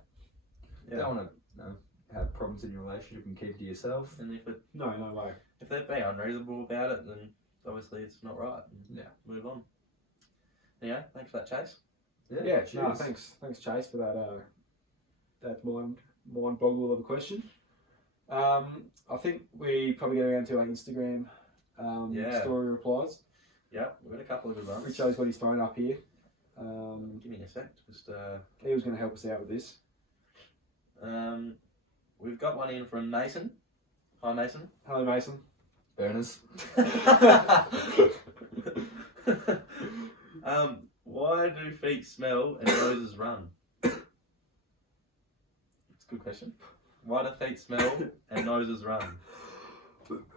Yeah. Don't want to have problems in your relationship and keep to yourself. And No way. if they're being unreasonable about it, then obviously it's not right. And Yeah. Move on. Yeah. Thanks for that, Chase. Yeah, cheers. no, thanks, Chase, for that mind boggle of a question. I think we probably get around to our Instagram Yeah. story replies. Yeah, we've got a couple of good ones. Richo's got his phone up here. Give me a sec. Just He was going to help us out with this. we've got one in from Mason. Hi, Mason. Hello, Mason. Burners. Why do feet smell and noses run? It's a good question. Why do feet smell and noses run?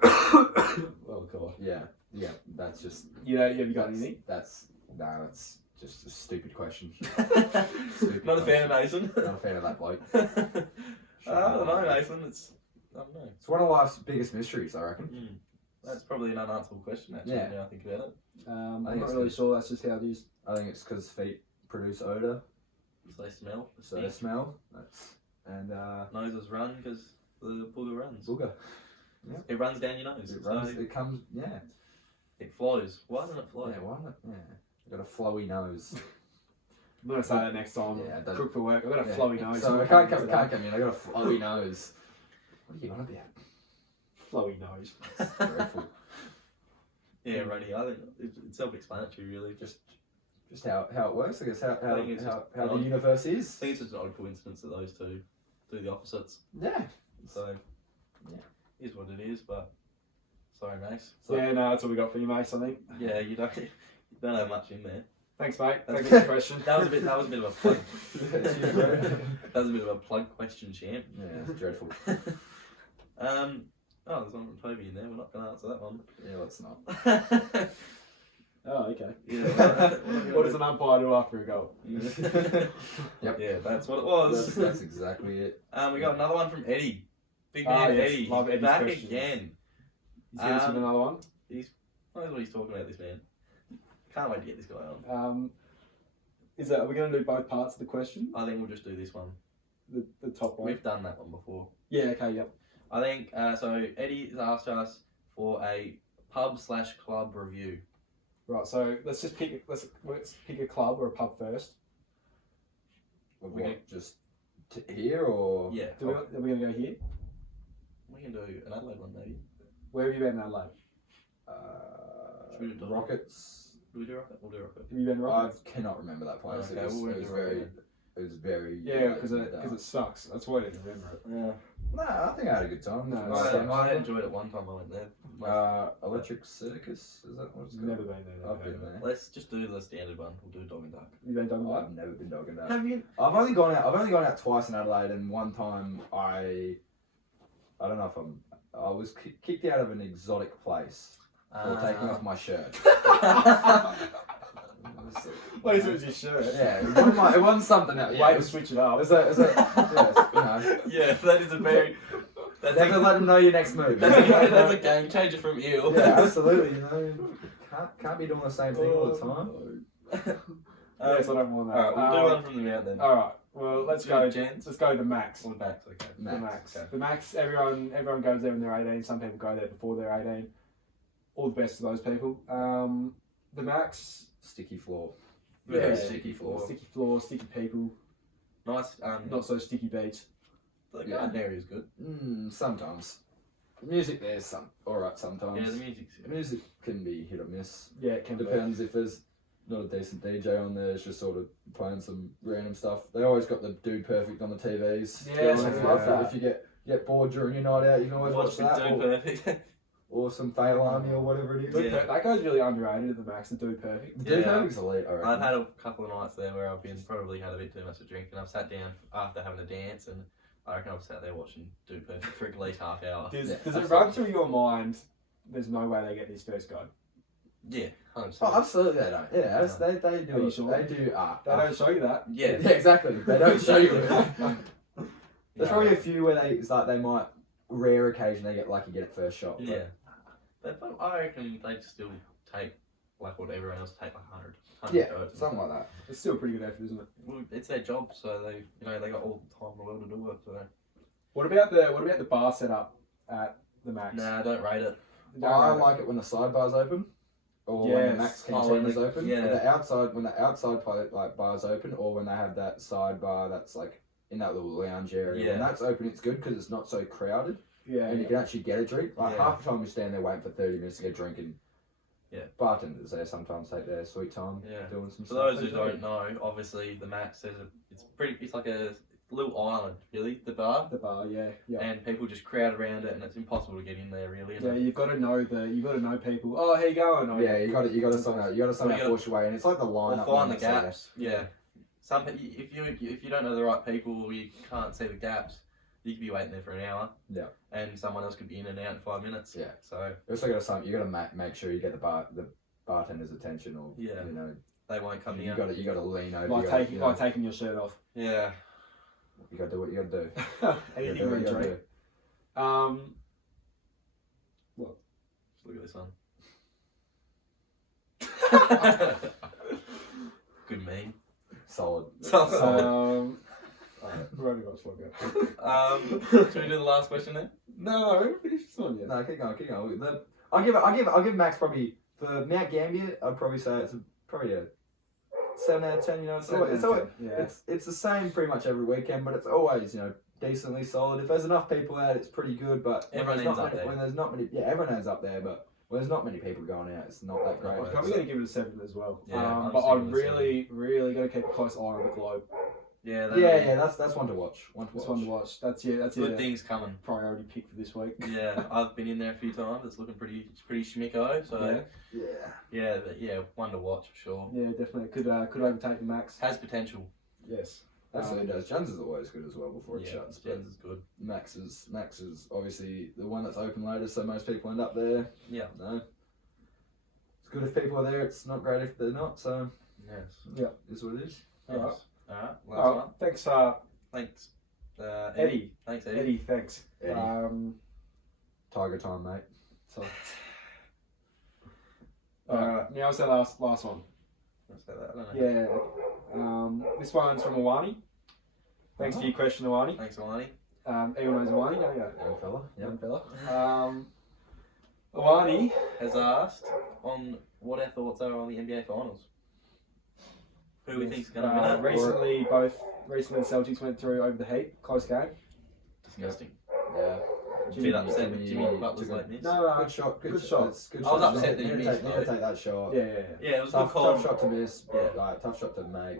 Oh God. Yeah. Yeah. That's just. Have you got anything? That's just a stupid question. Not a fan of Mason. Not a fan of that bloke. I don't know, Mason. I don't know. It's one of life's biggest mysteries, I reckon. Mm. That's probably an unanswerable question, actually, Yeah. now I think about it. I'm think not it's really good. sure. That's just how it is. I think it's because feet produce odor, So they smell. so they smell. And Noses run because the booger runs. booger. It runs down your nose. It runs. So It comes. Yeah. it flows. Why doesn't it flow? Yeah. Why not? Yeah. You got a flowy nose. I'm going to say that next time. Yeah, don't- Cook for work. I've got a Yeah. flowy nose. So I can't come in. I got a flowy nose. What are you on about? Flowy nose. Dreadful. Yeah, runny. I think it's self-explanatory, really. Just how it works, I guess. How I think it's how just the odd. universe I is. think it's just an odd coincidence that those two do the opposites. Yeah. So, Yeah. Is what it is. But sorry, Mace. So, Yeah, no, that's all we got for you, Mace, I think. Yeah, you don't have much in there. Thanks, mate. That's Thanks for the question. That was a bit of a plug. That was a bit of a plug question, champ. Yeah, it's dreadful. There's one from Toby in there. We're not going to answer that one. Yeah, let's not. Oh, okay. Yeah. What does an umpire do after a goal? Yep. Yeah, that's what it was. That's exactly it. We got another one from Eddie. Big Ah, man yes, Eddie. love He's Eddie's back questions. again. He's giving us another one. He knows what he's talking about, this man. Can't wait to get this guy on. Are we going to do both parts of the question? I think we'll just do this one. The top one? We've done that one before. Yeah, okay, yep. I think, so Eddie has asked us for a pub/club review. Right, so let's just pick a club or a pub first. What, just here or? Yeah. Are we going to go here? We can do an Adelaide one, maybe. Where have you been in Adelaide? Should we do Rockets. Do we do Rocket? We'll do Rocket. Have you been to I Rockets? cannot remember that place. Okay, It was we'll do Rocket. very. Yeah, because it sucks. That's why I didn't remember it. Yeah. Nah, I think I had a good time. No, I enjoyed it one time I went there. Electric Circus, is that what it's called? Never been there. I've been there. Let's just do the standard one. We'll do Dog and Duck. You been done with I've never been dogging that. Have you? I've only gone out twice in Adelaide, and one time I don't know if I was kicked out of an exotic place for taking off my shirt. Well, it was your shirt. Yeah, it wasn't something else. Yeah, Way it to was, switch it up. it was a Yeah, that is a very. That's never let them know your next move. that's a game changer from you. Yeah, absolutely. Can't be doing the same thing all the time. Yes, I don't want that. Alright, we'll do one from the mount then. Alright, well, let's go. Gents. Let's go to the Max. Or Max, okay. The Max. Okay. The Max, everyone goes there when they're 18. Some people go there before they're 18. All the best to those people. The Max. Sticky floor. Very Yeah, sticky floor. Sticky floor, sticky people. Nice. Not so sticky beats. The garden area is good. Sometimes. Music there's some alright sometimes. Yeah, the music's good. Music can be hit or miss. Yeah, it can Depends if there's not a decent DJ on there, it's just sort of playing some random stuff. They always got the Dude Perfect on the TVs. Yes, You know, I if, love if- that. if you get bored during your night out, you can always watch that. Dude Perfect. Or some Fail Army or whatever it is. Dude Yeah. That guy's really underrated at the Max, the Dude Perfect. The Dude Yeah. Perfect's elite, I reckon. I've had a couple of nights there where I've probably had a bit too much to drink, and I've sat down after having a dance, and I reckon I've sat there watching Dude Perfect for at least half hour. Does Yeah, it absolutely. run through your mind, there's no way they get this first go? Yeah, 100%. Oh, absolutely they don't. Yeah, No. they do Are you it. sure? They do They don't show you that. Yeah. Yeah, exactly. They don't show you it. There's No. probably a few where they might, rare occasion they get lucky, get it first shot. but- Yeah. But I reckon they'd still take, like what everyone else take, like 100 Yeah, shots. something like that. It's still a pretty good effort, isn't it? Well, it's their job, so they got all the time in the world to do it. So. What about the bar setup at the Max? Nah, I don't rate it. Don't I rate it. like it when the sidebar's open, or when the Yes. Max Oh, canteen when is the- open. yeah. When the outside bar's open, or when they have that sidebar that's like in that little lounge area. When Yeah. that's open, it's good because it's not so crowded, Yeah, and you can actually get a drink. Like Yeah. half the time you stand there waiting for 30 minutes to get a drink, and Yeah. bartenders there sometimes take their sweet time Yeah. doing some For stuff. those who don't know, obviously the Max it's like a little island, really, the bar, the bar. Yeah, yeah. and people just crowd around it, and it's impossible to get in there, really. Yeah, you've got to know people. Oh, how you going? Oh, Yeah, you got to somehow Well, you force your way in. It's like the line Or up. find the on that side. gaps. Yeah. If you don't know the right people, or you can't see the gaps, you could be waiting there for an hour. Yeah. And someone else could be in and out in 5 minutes. Yeah. So You also got to make sure you get the bartender's attention, or Yeah. you know, they won't come you in. got to lean over. Like taking your shirt off. Yeah. You got to do what you got to do. Anything You for a gotta drink. Just look at this one. Good meme. Solid. We're only got slow Should we do the last question then? No, we haven't finished this one yet. No, keep going. I'll give Max probably for Mount Gambier. I'd probably say it's probably a 7 out of 10. You know, it's the same pretty much every weekend, but it's always decently solid. If there's enough people out, it's pretty good. But Everyone ends up there. when there's not many, everyone ends up there. But Well, there's not many people going out. It's not that great. I'm probably going to give it a 7 as well. Yeah, but I'm I'm sticking with really going to keep a close eye on the Globe. Yeah, That's one to watch. That's one to watch. That's good your things coming. priority pick for this week. Yeah, I've been in there a few times. It's looking pretty schmicko. So yeah, one to watch for sure. Yeah, definitely. Could overtake the Max. Has potential. Yes. Absolutely does. Jans is always good as well before it shuts. But Jens is good. Max is obviously the one that's open later, so most people end up there. Yeah. No. It's good if people are there. It's not great if they're not. So Yes. Yeah. Is what it is. All right. Alright. Last one. Thanks, Thanks. Eddie. Thanks, Eddie. Eddie, thanks. Eddie. Tiger time, mate. So. Alright. Now it's the last one. Let's say that. I don't know. Yeah. This one's from Awani. Thanks for your question, Awani. Thanks, Alani. Everyone knows Awani, don't you? Young fella. Young fella. Awani. Has asked on what our thoughts are on the NBA Finals. Who do we think's going to win it? Recently, the Celtics went through over the Heat. Close game. Disgusting. Yeah. Bit upset with Jimmy Butler's took a- late miss. No, Good shot. Good shot. It's good I was shot. upset that he Need to missed, take- Need to take that shot. Yeah. Yeah, it was a good Tough, call. tough shot to miss. Yeah. Like, tough shot to make.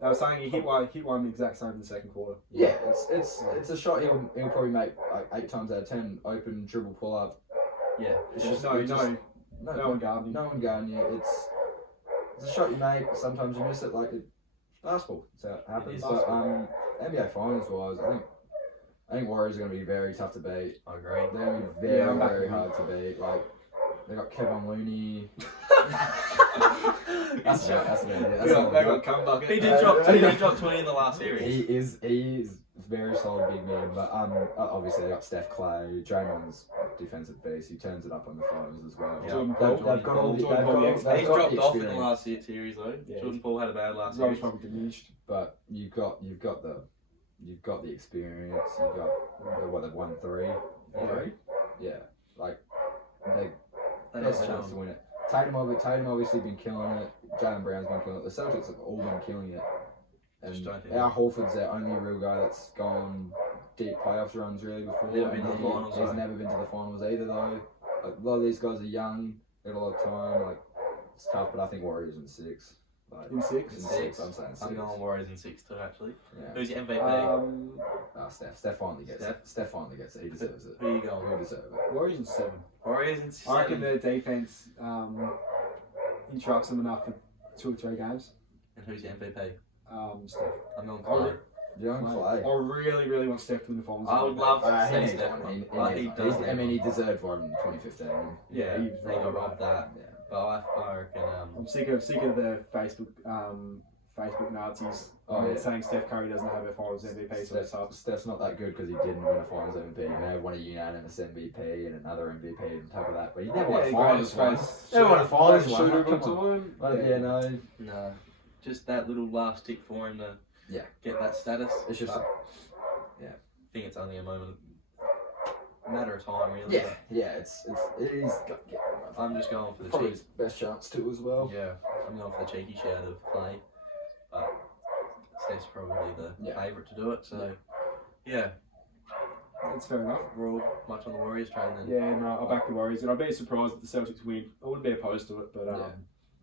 They were saying he hit one the exact same in the second quarter. Yeah, it's a shot he'll probably make like 8 times out of 10. Open dribble pull up. Yeah. It's Just, just no one guarding him. No one guarding you. It's a shot you make. Sometimes you miss it. Like it's basketball. That's how it happens. is But NBA Finals wise, I think Warriors are going to be very tough to beat. I agree. They're going to be I'm back very with you. hard to beat. Like they got Kevin Looney. That's about it. They got cum bucket. He did drop 20 in the last series. He is very solid big man, but obviously they got Steph Clay, Draymond's defensive beast. He turns it up on the finals as well. Yeah. Jordan Poole. They've got all the Jordan Poole, they've He's got dropped the off in the experience. last series though. Yeah. Jordan Poole had a bad last Rose series. probably diminished. But you've got the experience. You've got they've won 3. Yeah, like they best chance to win it. Tatum obviously been killing it. Jaylen Brown's been killing it. The Celtics have all been killing it. Just And don't think Al Horford's their only real guy that's gone deep playoffs runs really before. Never been to And the finals, He's though. never been to the finals either though. Like, a lot of these guys are young. They got a lot of time. Like it's tough, but I think Warriors in 6. Like, In 6? In 6, I'm saying 6. I'm going Warriors in 6 too actually. Yeah. Who's your MVP? Steph finally gets Steph? it. Steph finally gets it. He deserves it. Who are you going? He deserves it. Warriors in 7. Warriors in 6. I reckon their defense interrupts them enough for 2 or 3 games. And who's your MVP? Steph. I'm going I, Clay. Young Clay. I really want Steph to win the finals. I would love to He see needs Steph. one. Like, he does. I mean, he deserved one in 2015. Yeah, he was they got right. robbed that. Yeah. But I reckon. I'm sick of the Facebook Nazis saying Steph Curry doesn't have a Finals MVP, so it's up. Steph's not that good because he didn't win a Finals MVP. He may have won a unanimous MVP and another MVP on top of that, but he never won a Finals one. Never won a Finals one. Come on. Yeah, no. No, just that little last tick for him to get that status. It's just But I think it's only a matter of time, really. it is. I'm just going for the Probably cheek. his best chance too as well. Yeah, I'm going for the cheeky shout of Clay, but Steph's probably the favourite to do it. So yeah, That's fair enough. we're all much on the Warriors train then. Yeah, no, I'll back the Warriors, and I'd be surprised if the Celtics win. I wouldn't be opposed to it, but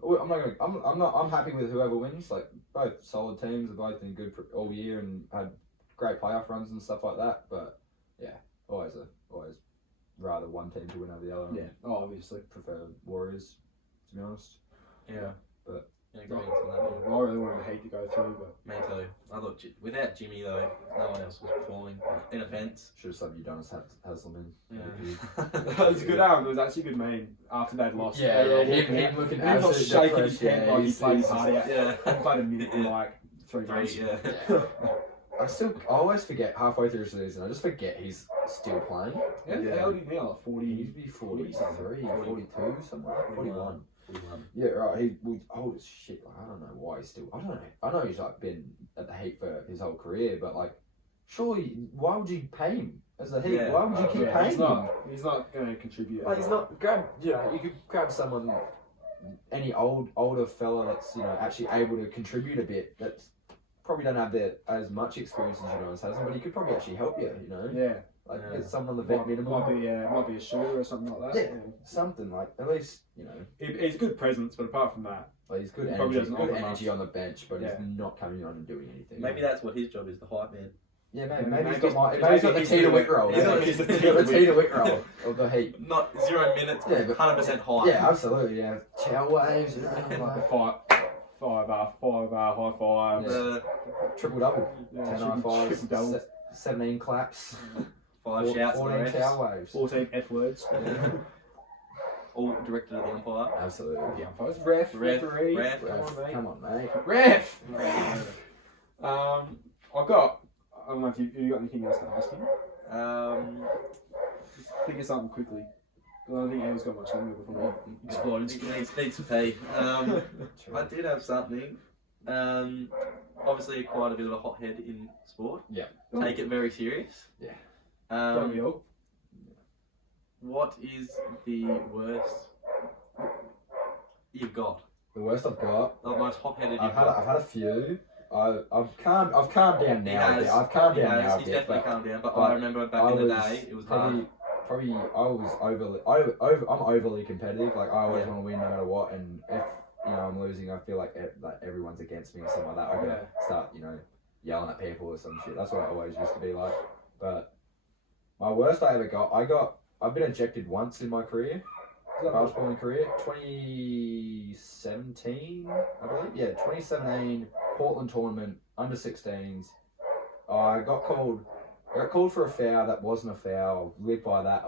I'm happy with whoever wins. Like both solid teams, have both been good all year and had great playoff runs and stuff like that. But yeah, always rather one team to win over the other. yeah, obviously. Prefer Warriors, to be honest. Yeah, But yeah, agreement on that one. I really wanted the Heat to go through, but Me too. I thought without Jimmy though, no one else was performing. In offence. should have subbed Udonis Hasselman. Yeah. it was a good It was actually a good meme after they'd lost. Yeah, They were all him walking out. looking He was absolutely shaking his depressed, head yeah, like he he's- played his he's- party out. Yeah. He played a minute in like 3 Great, games. yeah. I always forget halfway through the season. I just forget he's still playing. Yeah, how old is he now? Like He 40. used to be 43, 42, something like that. 41. Everyone. Yeah, right. He was old as shit. Like, I don't know why he's still. I don't know. I know he's like been at the Heat for his whole career, but like, surely, why would you pay him as a Heat? Yeah. Why would you keep paying him? He's not going to contribute. Like, he's not grab. You know, you could grab someone, any older fella that's actually able to contribute a bit. That's probably don't have as much experience as Udonis has, but he could probably actually help you. Yeah. Like Yeah. get someone on the vet minimum. Might be a shooter or something like that. Yeah. Something like at least He's a good presence, but apart from that, like he's good He probably energy, doesn't good offer energy much. on the bench, but Yeah. he's not coming on and doing anything. Maybe that's what his job is, the hype man. Yeah, Maybe maybe he's he's got the he's Tita the- Wick role. he's got He's the the Tita Tita Wick role of the Heat. Not 0 minutes, Yeah, but but- 100% hype. Yeah, absolutely. Yeah, tail waves, like a like five high five. Yeah. triple double, Yeah, 10 high triple fives, doubles. 17 claps, 5 shouts at the 14 refs. tail waves. 14 F words. All directed at the umpire. Absolutely. The umpires. Ref, Ref, referee. ref. Come on, mate. Come on, mate. Ref. I've got. I don't know if you got anything else to ask him. Think of something quickly. I don't think Andy's got much longer before we explode. Needs to pee. I did have something. Obviously, quite a bit of a hothead in sport. Yeah. Take it very serious. Yeah. Don't we all? What is the worst you've got? The worst I've got. The most hot-headed I've you've had got? I've had a few. I've calmed down He now. a has. bit. I've calmed He down has. now. a He's bit, definitely but calmed down. But but I remember back I in the was day, it was probably hard. I was overly I'm overly competitive. Like I always Yeah. want to win no matter what. And if I'm losing, I feel like everyone's against me or something like that. I gotta start yelling at people or some shit. That's what I always used to be like. But my worst I ever got, I've been ejected once in my career. Basketballing career, 2017, I believe. Yeah, 2017 Portland tournament, under 16s. I got called for a foul that wasn't a foul. I'll live by that.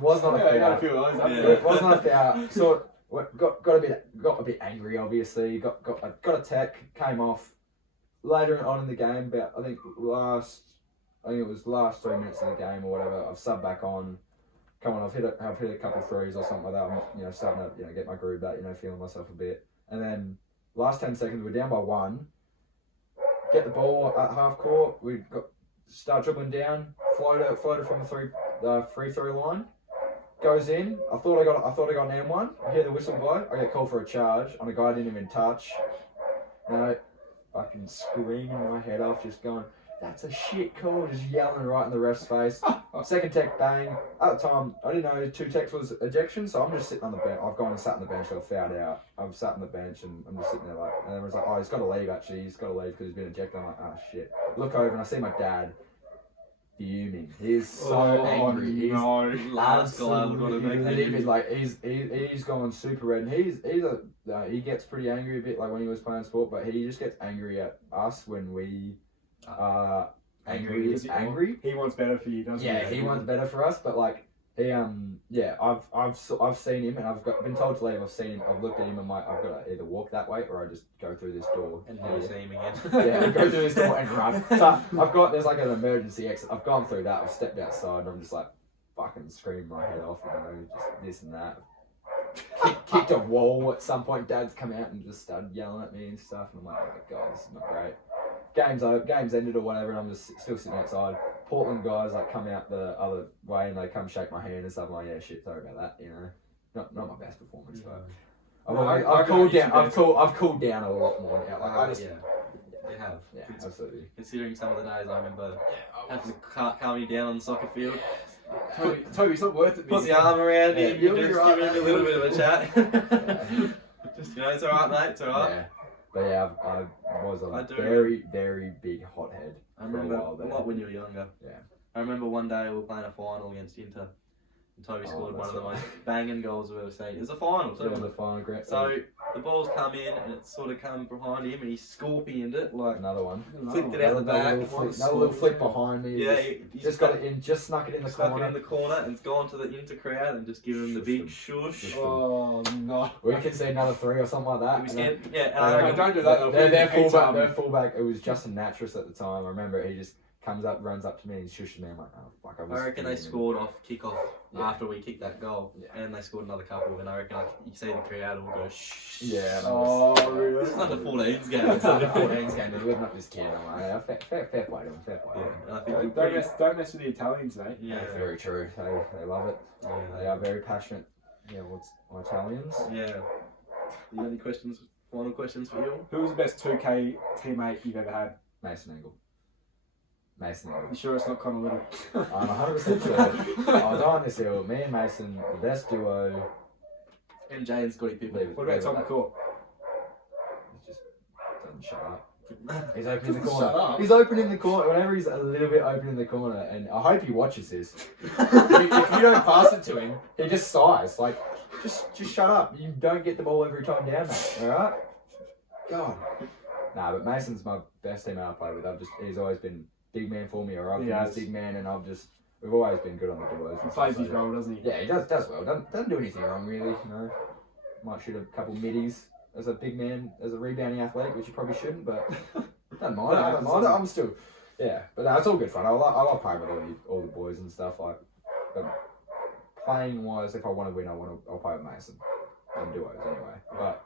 Was not a foul. I got a few of those. Yeah. It was not a foul. So got a bit angry. Obviously, got a tech, came off. Later on in the game, about I think it was last 3 minutes of the game or whatever. I've subbed back on. Come on, I've hit a couple of threes or something like that. I'm starting to get my groove back. Feeling myself a bit. And then last 10 seconds, we're down by 1. Get the ball at half court. We start dribbling down. Floater from the free throw line. Goes in. I thought I got an M1. I hear the whistle blow. I get called for a charge on a guy I didn't even touch. Fucking screaming my head off, just going, "That's a shit call!" Just yelling right in the ref's face. Second tech, bang. At the time, I didn't know 2 techs was ejection, so I'm just sitting on the bench. I've gone and sat on the bench. I've fouled out. I've sat on the bench and I'm just sitting there like, and everyone's like, "Oh, he's got to leave. Actually, he's got to leave because he's been ejected." I'm like, "Oh shit!" Look over and I see my dad fuming. He's so angry. He's Last guy I would want to make and that he's like he's going super red, and he gets pretty angry a bit like when he was playing sport, but he just gets angry at us when we are angry. He wants better for you, doesn't he? Yeah, he wants better for us, but like he I've seen him and been told to leave. I've seen him. I've looked at him and I've got to either walk that way or I just go through this door And never see him again. yeah, go through this door and run. So there's like an emergency exit. I've gone through that. I've stepped outside and I'm just like fucking screaming my head off, just this and that. Kicked a wall at some point. Dad's come out and just started yelling at me and stuff, and I'm like, oh my god, this is not great. Game's ended or whatever, and I'm just still sitting outside. Portland guys like come out the other way and they come shake my hand and stuff. I'm like, yeah, shit, sorry about that. Not my best performance, but I've cooled down. I've cooled down a lot more now. Like I just You have. yeah, absolutely. Considering some of the days I remember having to calm you down on the soccer field. Toby, it's not worth it. Put the arm around him, you'll be just right, give him a little bit of a chat. Just, it's alright, mate, it's alright. Yeah. But yeah, I was I a do very, very big hothead I for a remember while a there. lot when you were younger. Yeah. I remember one day we were playing a final against Inter, and Toby scored one of the most banging goals I've ever seen. It was a final, So the final grant. so the ball's come in and it's sort of come behind him and he scorpioned it, like another one. flicked it out the back. Another little flick behind me. Yeah, He just got it in, just snuck it in the stuck corner. it in the corner and it's gone to the Inter crowd and just given him the big shush. Oh no! We can see another 3 or something like that. It was And then- getting, yeah, and No, I reckon- don't do that. Their Hates fullback, them. it was Justin Natras at the time. I remember he just runs up to me and shushes me. I'm like, oh fuck, I reckon they fuming. scored off kick-off Yeah. after we kicked that goal, Yeah. and they scored another couple, and I reckon you see the crowd all go shh. Yeah. Oh really? This is under 14s game. It's under 14's game. They're living up this kid. I'm like, yeah, fair play to him. Fair play. to him. And I think we Don't mess with the Italians, mate. yeah, That's very true. They love it. They are very passionate. Yeah, what's Italians? yeah. You got any questions? Final questions for you? Who was the best 2K teammate you've ever had? Mason Angle. Mason. You sure it's not Connor Little? I'm 100% sure. I'll die on this hill. Me and Mason, the best duo. MJ and Scotty Pippen. What about Toby Court? He just doesn't shut up. He's open in the Doesn't corner. shut up. He's open in the corner. Whenever he's a little bit open in the corner, and I hope he watches this. If you don't pass it to him, he just sighs. Like, just shut up. You don't get the ball every time down, mate. All right? God. Nah, but Mason's my best teammate I play with. He's always been big man for me, or I've been his big man, and we've always been good on the duos. He plays his role, doesn't he? Yeah, he does well. Doesn't do anything wrong, really. You know, might shoot a couple middies as a big man, as a rebounding athlete, which you probably shouldn't, but don't mind. I don't mind. I'm still, yeah. But no, it's all good fun. I love playing with all the boys and stuff. Like, but playing wise, if I want to win, I'll play with Mason and duos anyway. But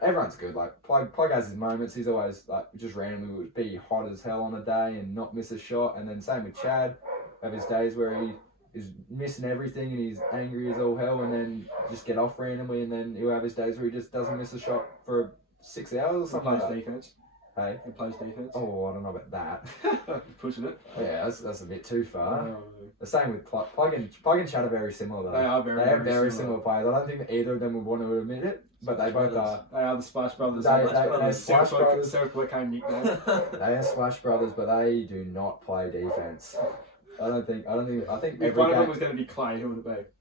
everyone's good. Like, Plug has his moments. He's always like just randomly would be hot as hell on a day and not miss a shot. And then same with Chad. Have his days where he is missing everything and he's angry as all hell, and then just get off randomly, and then he'll have his days where he just doesn't miss a shot for 6 hours or something. He plays like that. defense. Hey, He plays defense. oh, I don't know about that. Pushing it. Yeah, that's a bit too far. Oh, The same with Plug and Chad are very similar though. they are They very, have very similar players. I don't think that either of them would want to admit it, but they both are. They are the Splash Brothers. They Splash Brothers. Self-proclaimed nickname. They are Splash Brothers, but they do not play defense. I think If every one of them game. was going to be Clay, who would it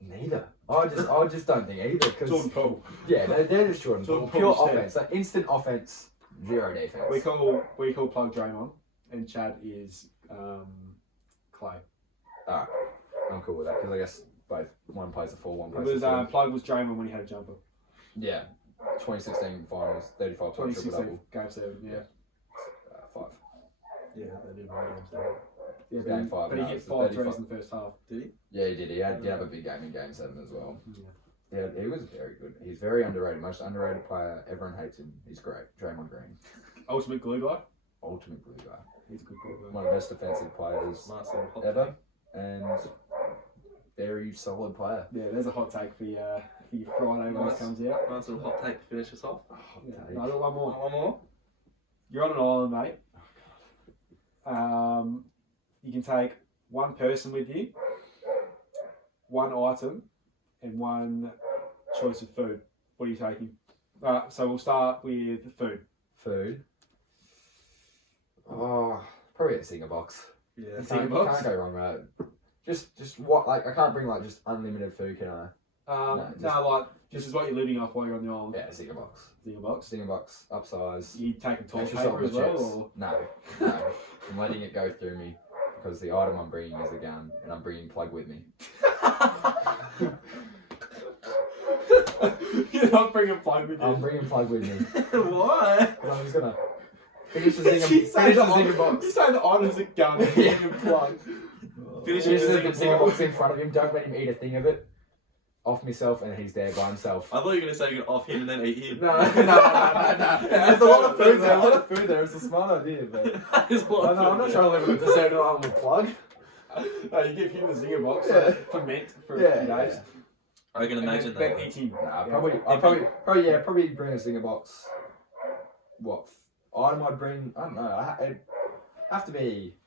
Neither. I just don't think either. be? Cause, Jordan Poole. Yeah, they're just Jordan Jordan Poole. Pure Poole instead. offense. Like instant offense, zero defense. We call Plug Draymond, and Chad is Clay. Alright, I'm cool with that because I guess one plays a 4, one It plays was a 4. Plug was Draymond when he had a jumper. Yeah, 2016 finals, 35 points, triple 2016 double. game 7. Yeah. 5. Yeah, they did one game seven. Yeah, Game but 5, he no, hit it's 5 35. threes in the first half. Did he? Yeah, he did. He had a big game in Game 7 as well. Yeah. Yeah, he was very good. He's very underrated. Most underrated player. Everyone hates him. He's great. Draymond Green, Ultimate glue guy. ultimate glue guy. He's a good glue guy. One of the best defensive players Nice little hot ever, and very solid player. Yeah, there's a hot take for your Friday when Nice. it comes out. Nice little hot take to finish us off. Yeah. No, I got one more. One more. You're on an island, mate. You can take one person with you, one item, and one choice of food. What are you taking? So we'll start with food. Food. Oh, probably a Singer box. Yeah. Singer Can't box? go wrong, right? Just what? Like, I can't bring like just unlimited food, can I? Like this is what you're living off while you're on the island. Yeah, Singer box. Singer box. Singer box, upsize. You taking toilet Extra salt paper on as the well? chips. Or? No. I'm letting it go through me because the item I'm bringing is a gun, and I'm bringing Plug with me. You're not bringing Plug with you. I'm bringing Plug with me. Why? 'Cause I'm just gonna finish the You Singer, say finish the the Singer box. You say the item's a gun and Yeah. you Plug. Finish Finish it. the Singer box in front of him. Don't let him eat a thing of it. Off myself, and he's there by himself. I thought you were gonna say you're gonna off him and then eat him. No. There's a lot of food there. A lot of food there. It's a smart idea, but That is a lot of I'm not food. trying to live with a deserted island with Plug. No, you give him the Zinger box, Yeah. ferment for a Yeah, few days. I can imagine and then that. eat him. Nah, Yeah. probably bring a Singer box. What item I'd bring? I don't know. It'd have to be.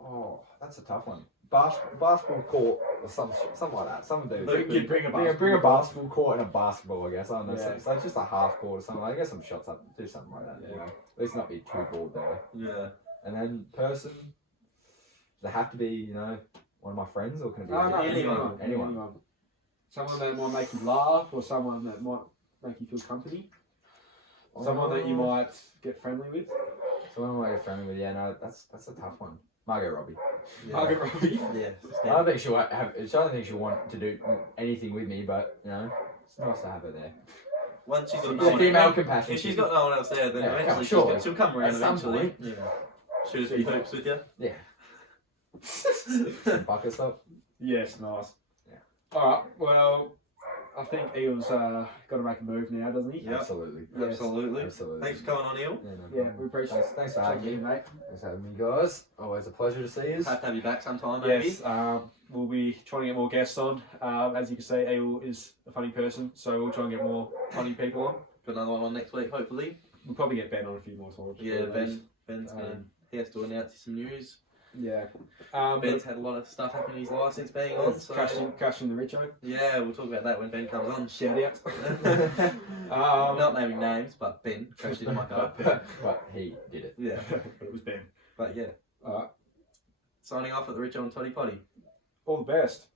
Oh, that's a tough one. Basketball court or something like that. Something to do. You'd bring a Bring a basketball court and a basketball, I guess. I don't know. Yeah. So it's just a half court or something. I guess some shots up, do something like that. You know, at least not be too bored there. Yeah. And then person, does it have to be, you know, one of my friends, or can it be No, anyone? Someone that might make you laugh, or someone that might make you feel company. Someone that you might get friendly with. Someone I might get friendly with. Yeah, no, that's a tough one. Margot Robbie. Yeah. Margaret Robbie. Yeah. I don't think she'll have. I don't think she'll want to do anything with me, but you know, it's nice to have her there. Once she's got She's no a one female else, compassion. if she's got no one else there, then Yeah, eventually sure. she'll come around At some eventually. point. Yeah. She'll just be hoops with you. Yeah. Buck us up. Yes, nice. Yeah. Alright, well, I think Eel's got to make a move now, doesn't he? Yeah. Absolutely. Yes. Absolutely. Absolutely. Thanks for coming on, Eel. Yeah, no Yeah, problem. we appreciate Thanks for having me. mate. Thanks for having me, guys. Always a pleasure to see you. Have to have you back sometime, maybe. Yes, we'll be trying to get more guests on. As you can see, Eel is a funny person, so we'll try and get more funny people on. Got another one on next week, hopefully. We'll probably get Ben on a few more times. Yeah, Ben's gonna he has to announce some news. Yeah. Ben's had a lot of stuff happen in his life since being on. So crashing the Richo. yeah, we'll talk about that when Ben comes on. Shout out. Not naming names, but Ben crashed into my car. But he did it. Yeah, But it was Ben. but yeah. Alright. Signing off at the Richo and Toddy Poddy. All the best.